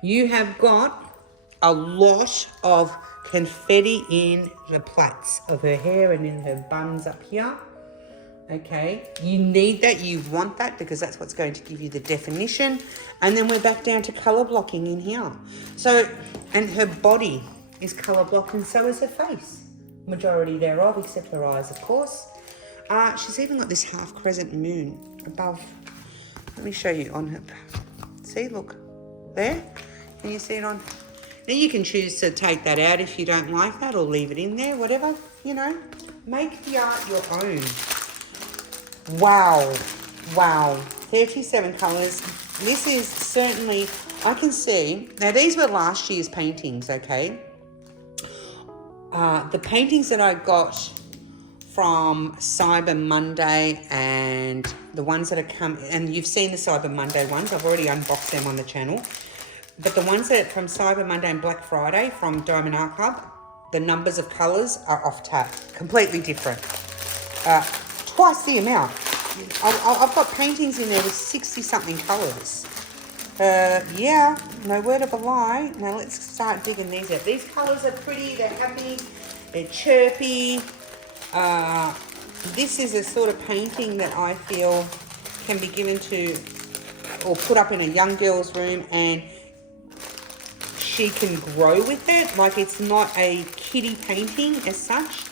You have got a lot of confetti in the plaits of her hair and in her buns up here. Okay, you need that, you want that, because that's what's going to give you the definition. And then we're back down to colour blocking in here. So, and her body is colour blocked, and so is her face. Majority thereof, except her eyes, of course. She's even got this half crescent moon above. Let me show you on her. See, look, there. Can you see it on? Now you can choose to take that out if you don't like that, or leave it in there, whatever, you know. Make the art your own. Wow, 37 colours. This is certainly, I can see, now these were last year's paintings, okay? The paintings that I got from Cyber Monday and the ones that are come, and you've seen the Cyber Monday ones, I've already unboxed them on the channel, but the ones that from Cyber Monday and Black Friday from Diamond Art Club, the numbers of colours are off tap, completely different. Twice the amount. I've got paintings in there with 60-something colours. Yeah, no word of a lie. Now let's start digging these out. These colours are pretty, they're happy, they're chirpy. This is a sort of painting that I feel can be given to or put up in a young girl's room, and she can grow with it. Like, it's not a kiddie painting as such.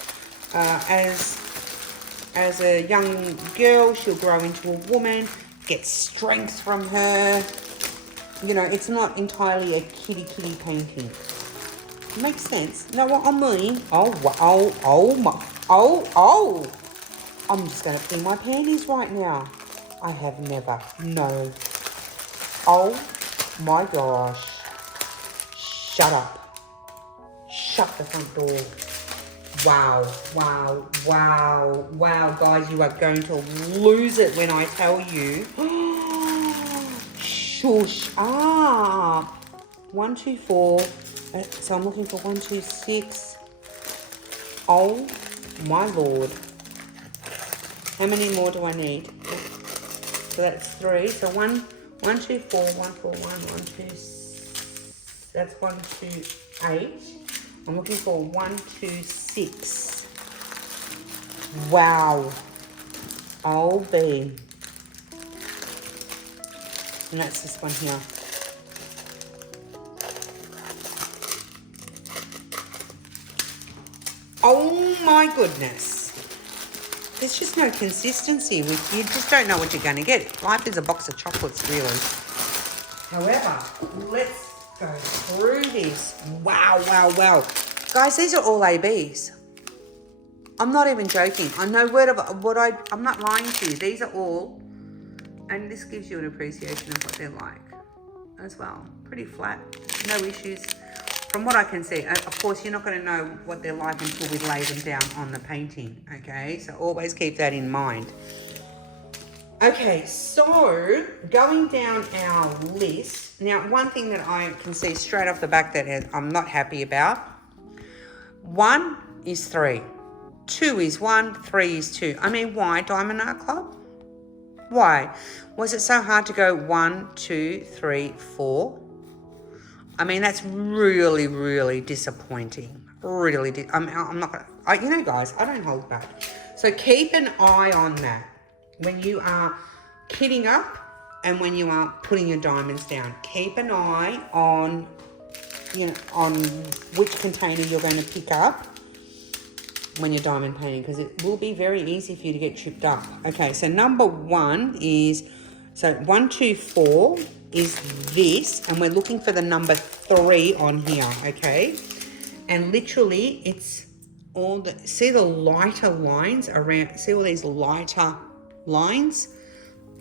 As a young girl, she'll grow into a woman, get strength from her. You know, it's not entirely a kiddie painting. Makes sense. Know what I mean? I'm just going to pee my panties right now. I have never. No. Oh my gosh. Shut up. Shut the front door. Wow, wow, wow, wow, guys, you are going to lose it when I tell you. Shush up. 1, 2, 4. So I'm looking for 1, 2, 6. Oh my Lord. How many more do I need? So that's 3. So 1, 2, 4, 1, 4, 1, 1, 2. That's 1, 2, 8. I'm looking for 1, 2, 6. Wow. I'll be. And that's this one here. Oh my goodness. There's just no consistency with you. Just don't know what you're going to get. Life is a box of chocolates, really. However, let's go through this. Wow, wow, wow. Guys, these are all ABs. I'm not even joking. I know I'm not lying to you. These are all, and this gives you an appreciation of what they're like as well. Pretty flat, no issues. From what I can see, of course, you're not going to know what they're like until we lay them down on the painting, okay? So always keep that in mind. Okay, so going down our list. Now, one thing that I can see straight off the back that I'm not happy about. 1 is 3. 2 is 1, 3 is 2. I mean, why Diamond Art Club? Why? Was it so hard to go 1, 2, 3, 4? I mean, that's really, really disappointing. Really, I'm not gonna, you know, guys, I don't hold back. So keep an eye on that when you are kitting up and when you are putting your diamonds down. Keep an eye on, you know, on which container you're going to pick up when you're diamond painting, because it will be very easy for you to get tripped up. Okay, so number 1 is, so 1, 2, 4 is this, and we're looking for the number 3 on here, okay? And literally, it's all the, see the lighter lines around, see all these lighter lines?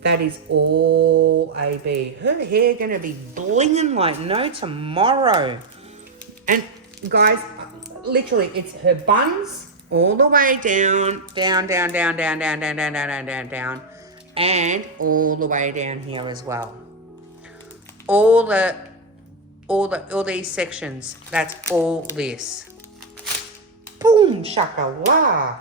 That is all AB. Her hair gonna be blinging like no tomorrow. And guys, literally, it's her buns all the way down, down, down, down, down, down, down, down, down, down, down, down, and all the way down here as well. All these sections, that's all this. Boom, shaka-la.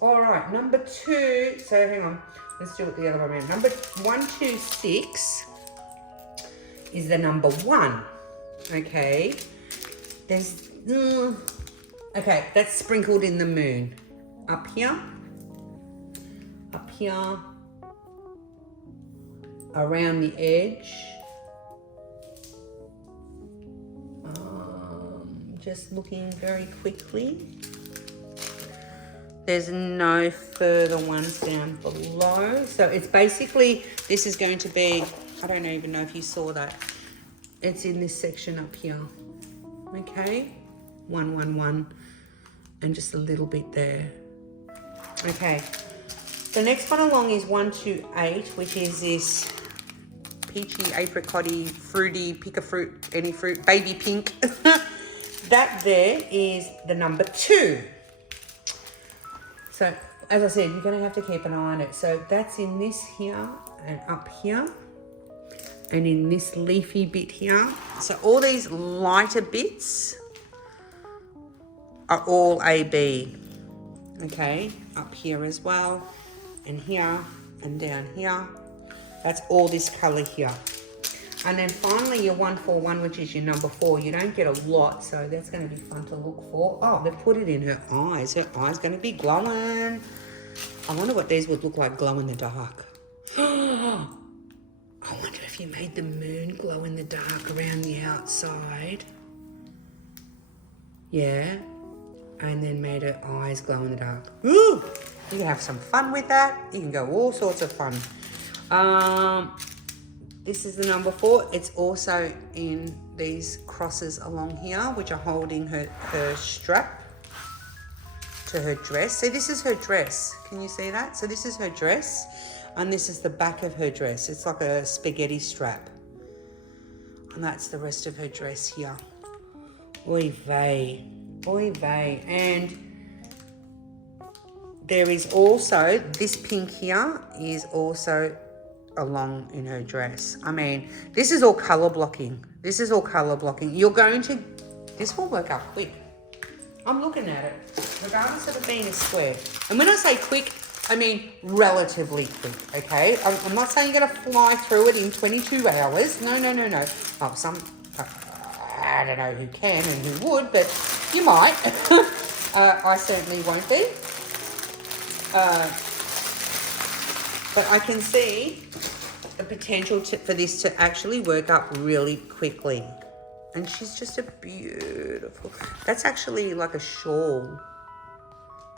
All right, number 2, so hang on, let's do it the other way around. Number 1, 2, 6 is the number 1, okay? There's, okay, that's sprinkled in the moon. Up here, around the edge. Just looking very quickly. There's no further ones down below. So it's basically, this is going to be, I don't even know if you saw that. It's in this section up here. Okay, 1, 1, 1, and just a little bit there. Okay, the next one along is 1, 2, 8, which is this peachy, apricotty, fruity, pick a fruit, any fruit, baby pink. That there is the number 2. So, as I said, you're going to have to keep an eye on it. So that's in this here and up here and in this leafy bit here. So all these lighter bits are all AB. Okay, up here as well, and here and down here. That's all this colour here. And then finally your 141, which is your number 4. You don't get a lot, so that's going to be fun to look for. Oh, they put it in her eyes. Her eye's going to be glowing. I wonder what these would look like glow in the dark. I wonder if you made the moon glow in the dark around the outside. Yeah. And then made her eyes glow in the dark. Ooh! You can have some fun with that. You can go all sorts of fun. This is the number 4. It's also in these crosses along here, which are holding her strap to her dress. See, this is her dress. Can you see that? So this is her dress, and this is the back of her dress. It's like a spaghetti strap. And that's the rest of her dress here. Oy vey. Oy vey. And there is also, this pink here is also along in her dress. I mean, this is all colour blocking. This is all colour blocking. You're going to, this will work out quick. I'm looking at it, regardless of it being a square. And when I say quick, I mean relatively quick, okay? I'm not saying you're going to fly through it in 22 hours. No. Oh, I don't know who can and who would, but you might. I certainly won't be. But I can see the potential for this to actually work up really quickly. And she's just a beautiful, that's actually like a shawl.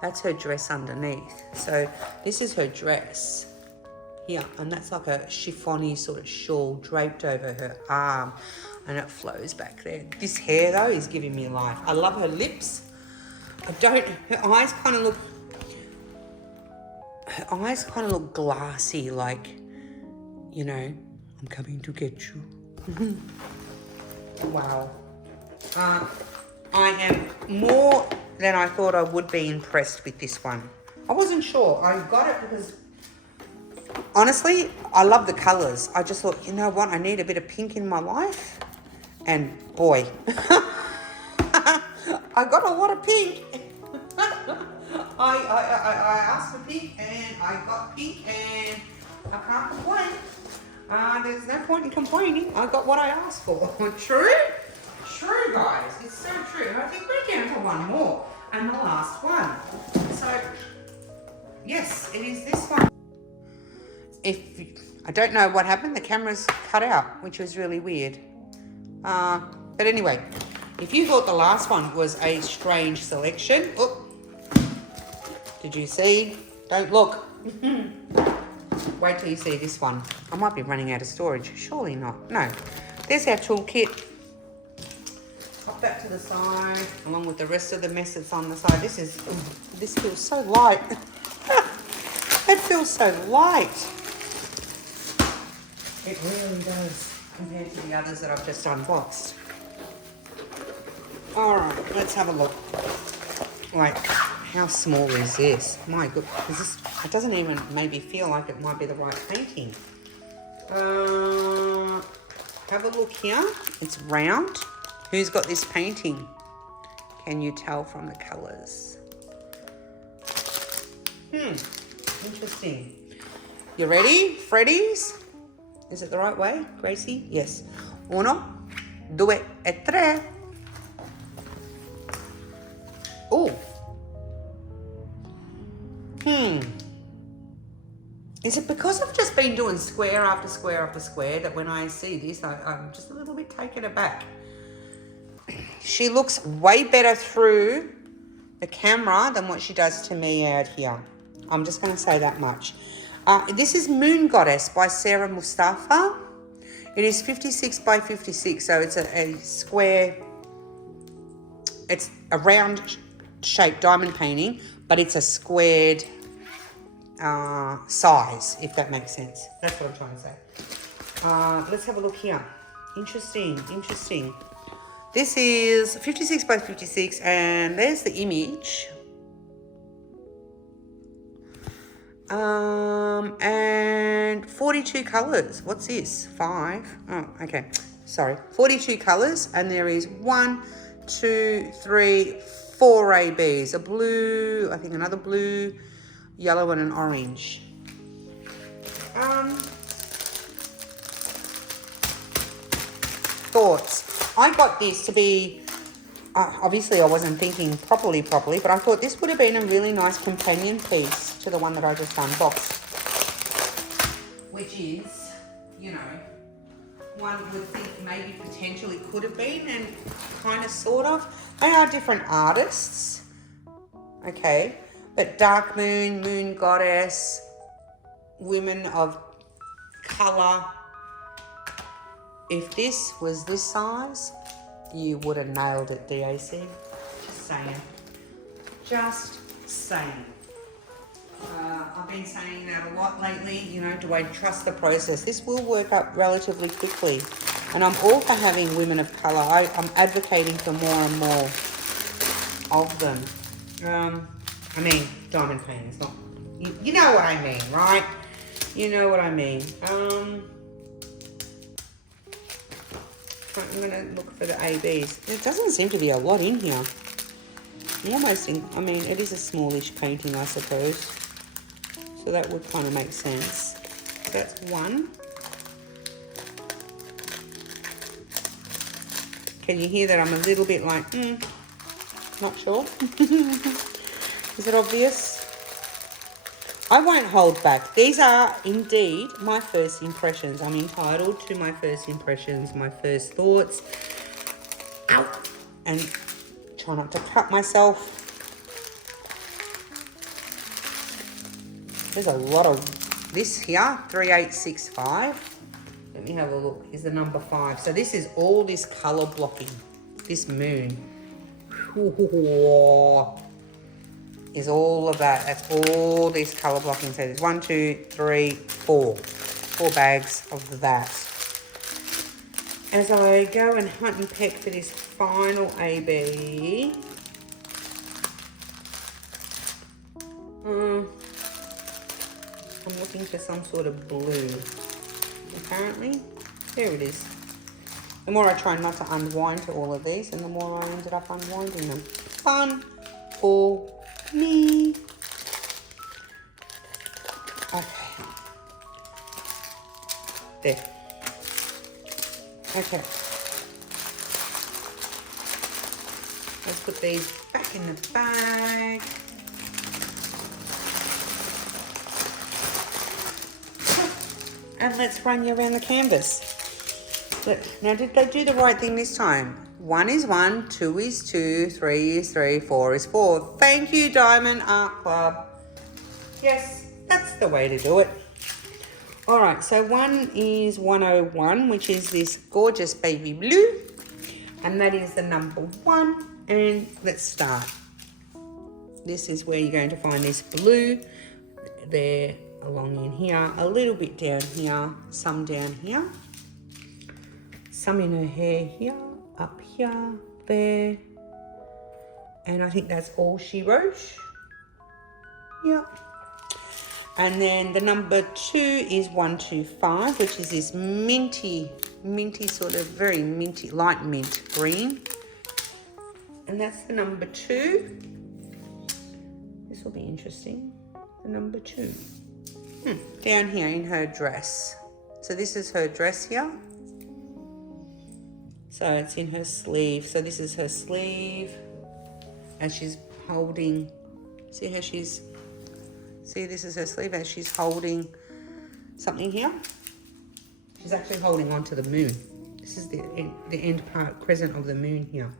That's her dress underneath. So this is her dress here, and that's like a chiffony sort of shawl draped over her arm, and it flows back there. This hair though is giving me life. I love her lips. Her eyes kind of look glassy, like, you know, I'm coming to get you. Wow. I am more than I thought I would be impressed with this one. I wasn't sure. I got it because, honestly, I love the colours. I just thought, you know what, I need a bit of pink in my life. And boy, I got a lot of pink. I asked for pink and I got pink, and I can't complain. There's no point in complaining. I got what I asked for. True? True, guys. It's so true. And I think we're down to one more, and the last one. So, yes, it is this one. I don't know what happened. The camera's cut out, which was really weird. But anyway, if you thought the last one was a strange selection, did you see? Don't look. Wait till you see this one. I might be running out of storage. Surely not. No. There's our toolkit. Pop that to the side, along with the rest of the mess that's on the side. This feels so light. It feels so light. It really does, compared to the others that I've just unboxed. All right, let's have a look. Like, how small is this? My goodness, it doesn't even maybe feel like it might be the right painting. Have a look here. It's round. Who's got this painting? Can you tell from the colours? Interesting. You ready, Freddies? Is it the right way, Gracie? Yes. 1, 2, e 3. Oh. Is it because I've just been doing square after square after square that when I see this, I'm just a little bit taken aback? She looks way better through the camera than what she does to me out here. I'm just going to say that much. This is Moon Goddess by Sarah Mustafa. It is 56 by 56, so it's a square, it's a round shaped diamond painting, but it's a squared size, if that makes sense. That's what I'm trying to say. Let's have a look here. Interesting. This is 56 by 56, and there's the image. And 42 colours. What's this? 5? Oh, okay. Sorry. 42 colours, and there is 1, 2, 3, 4 ABs. A blue, I think another blue, yellow, and an orange. Thoughts. I got this to be, obviously I wasn't thinking properly, but I thought this would have been a really nice companion piece to the one that I just unboxed. Which is, you know, one would think maybe potentially could have been, and kind of, sort of. They are different artists, okay, but Dark Moon, Moon Goddess, Women of Colour. If this was this size, you would have nailed it, DAC. Just saying. Just same. I've been saying that a lot lately, you know, do I trust the process? This will work up relatively quickly. And I'm all for having women of colour. I'm advocating for more and more of them. I mean, diamond paintings, not... You know what I mean, right? You know what I mean. I'm going to look for the ABs. There doesn't seem to be a lot in here. I'm almost in... I mean, it is a smallish painting, I suppose. So that would kind of make sense. So that's one. Can you hear that I'm a little bit like, not sure? Is it obvious? I won't hold back. These are indeed my first impressions. I'm entitled to my first impressions, my first thoughts. Ow! And try not to cut myself. There's a lot of this here, 3865. Let me have a look. Is the number 5. So this is all this color blocking. This moon is all of that. That's all this color blocking. So there's 1, 2, 3, 4. 4 bags of that. As I go and hunt and peck for this final AB, I'm looking for some sort of blue. Apparently, there it is. The more I try not to unwind to all of these, and the more I ended up unwinding them. Fun for me. Okay. There. Okay. Let's put these back in the bag. And let's run you around the canvas. Now, did they do the right thing this time? 1 is 1, 2 is 2, 3 is 3, 4 is 4. Thank you, Diamond Art Club. Yes, that's the way to do it. All right, so 1 is 101, which is this gorgeous baby blue. And that is the number 1. And let's start. This is where you're going to find this blue. There, along in here, a little bit down here, some down here, some in her hair here, up here, there, and I think that's all she wrote. Yeah. And then the number 2 is 125, which is this minty sort of very minty, light mint green, and that's the number 2. This will be interesting. The number 2. Down here in her dress. So this is her dress here. So it's in her sleeve. So this is her sleeve. And she's holding, see how she's, see this is her sleeve as she's holding something here. She's actually holding onto the moon. This is the end part, crescent of the moon here.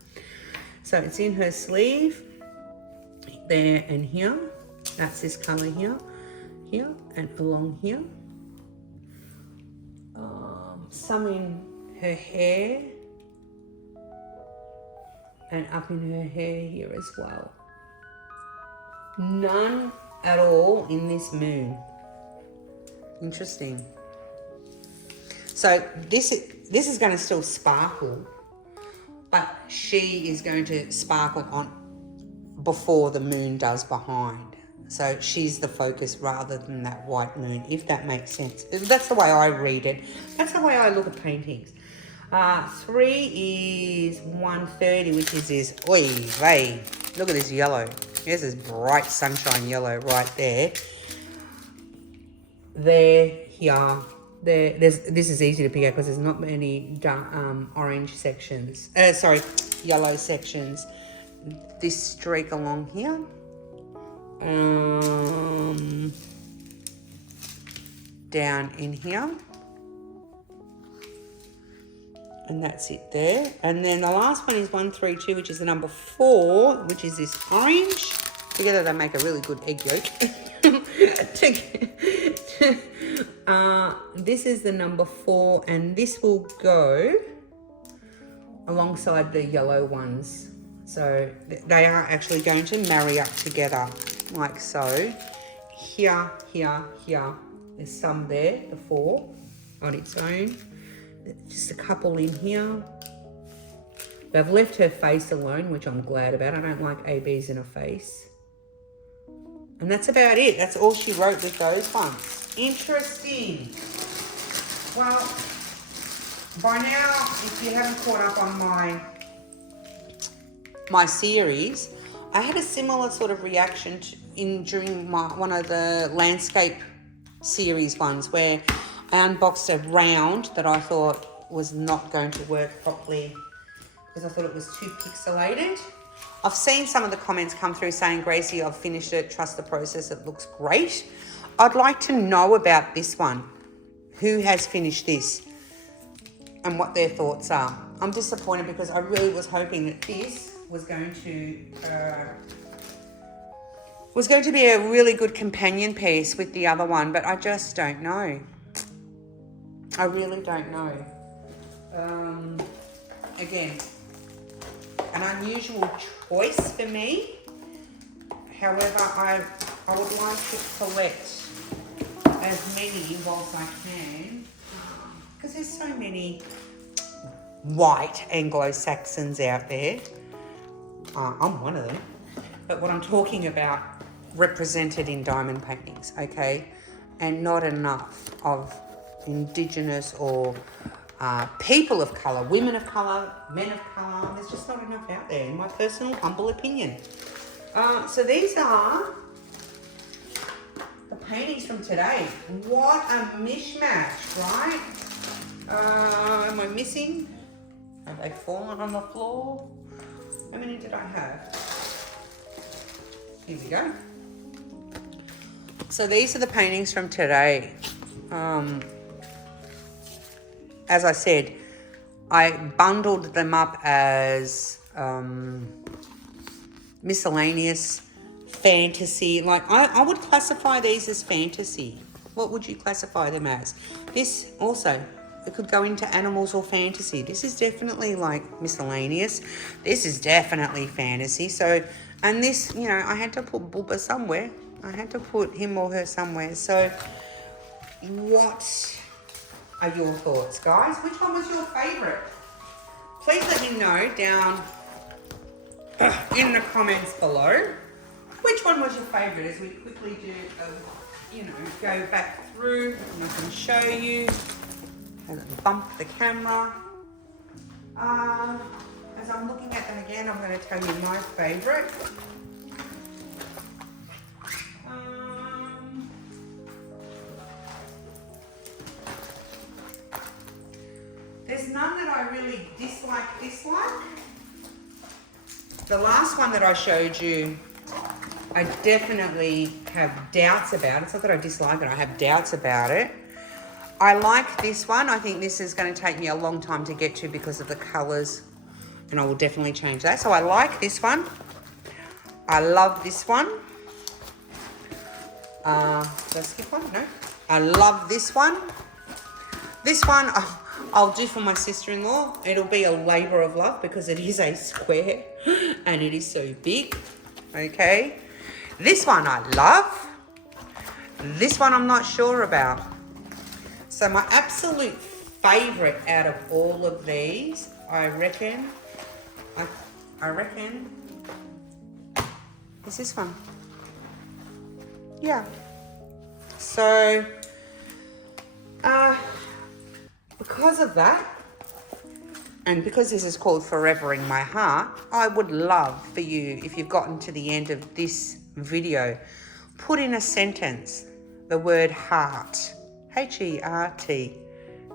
So it's in her sleeve, there and here. That's this color here. Here and along here, some in her hair and up in her hair here as well. None at all in this moon. Interesting. So this is going to still sparkle, but she is going to sparkle on before the moon does behind. So she's the focus rather than that white moon, if that makes sense. That's the way I read it. That's the way I look at paintings. 3 is 130, which is this, oy vey. Look at this yellow. There's this bright sunshine yellow right there. There, here, there. This is easy to pick out because there's not many dark, orange sections. Yellow sections. This streak along here. Down in here, and that's it there. And then the last one is 132, which is the number 4, which is this orange. Together they make a really good egg yolk. This is the number 4, and this will go alongside the yellow ones. So they are actually going to marry up together. like so. Here, here, here. There's some there, the 4 on its own. Just a couple in here. But I've left her face alone, which I'm glad about. I don't like ABs in her face. And that's about it. That's all she wrote with those ones. Interesting. Well, by now, if you haven't caught up on my series, I had a similar sort of reaction during one of the landscape series ones where I unboxed a round that I thought was not going to work properly because I thought it was too pixelated. I've seen some of the comments come through saying, Gracie, I've finished it, trust the process, it looks great. I'd like to know about this one. Who has finished this and what their thoughts are. I'm disappointed because I really was hoping that this was going to be a really good companion piece with the other one, but I just don't know. I really don't know. Again, an unusual choice for me. However, I would like to collect as many whilst I can, because there's so many white Anglo-Saxons out there. I'm one of them. But what I'm talking about represented in diamond paintings, okay? And not enough of Indigenous or people of colour, women of colour, men of colour. There's just not enough out there, in my personal humble opinion. So these are the paintings from today. What a mishmash, right? Am I missing? Have they fallen on the floor? How many did I have? Here we go. So these are the paintings from today. As I said, I bundled them up as miscellaneous, fantasy. Like I would classify these as fantasy. What would you classify them as? This also, it could go into animals or fantasy. This is definitely like miscellaneous. This is definitely fantasy. So, and this, you know, I had to put Bubba somewhere. I had to put him or her somewhere. So what are your thoughts, guys? Which one was your favourite? Please let me know down in the comments below. Which one was your favourite as we quickly do, go back through and I can show you. And bump the camera. As I'm looking at them again, I'm going to tell you my favourite. There's none that I really dislike. The last one that I showed you, I definitely have doubts about. It's not that I dislike it, I have doubts about it. I like this one. I think this is going to take me a long time to get to because of the colours, and I will definitely change that. So I like this one. I love this one. Did I skip one? No. I love this one. This one I'll do for my sister-in-law. It'll be a labour of love because it is a square and it is so big. Okay. This one I love. This one I'm not sure about. So my absolute favourite out of all of these, I reckon, is this one. Yeah. So, because of that, and because this is called Forever in My Heart, I would love for you, if you've gotten to the end of this video, put in a sentence the word heart. H-E-A-R-T.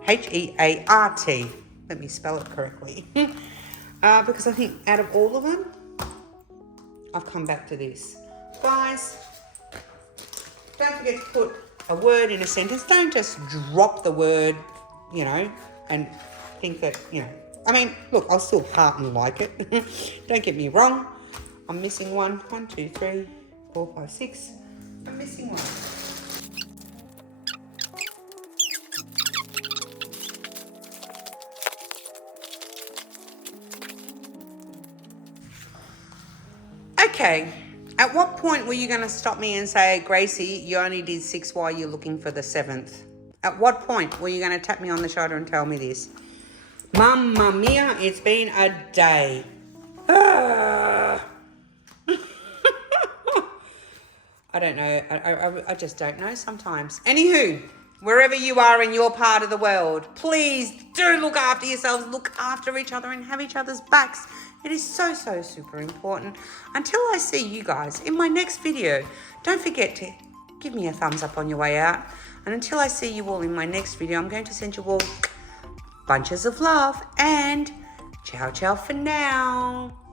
H-E-A-R-T. Let me spell it correctly. Because I think out of all of them, I've come back to this. Guys, don't forget to put a word in a sentence. Don't just drop the word, and think that, I mean, look, I'll still heart and like it. Don't get me wrong. I'm missing one. 1, 2, 3, 4, 5, 6. I'm missing one. Okay, At what point were you going to stop me and say, Gracie, you only did 6 while you're looking for the 7th? At what point were you going to tap me on the shoulder and tell me this? Mamma mia, it's been a day. I don't know. I just don't know sometimes. Anywho, wherever you are in your part of the world, please do look after yourselves, look after each other and have each other's backs. It is so, so super important. Until I see you guys in my next video, don't forget to give me a thumbs up on your way out. And until I see you all in my next video, I'm going to send you all bunches of love and ciao, ciao for now.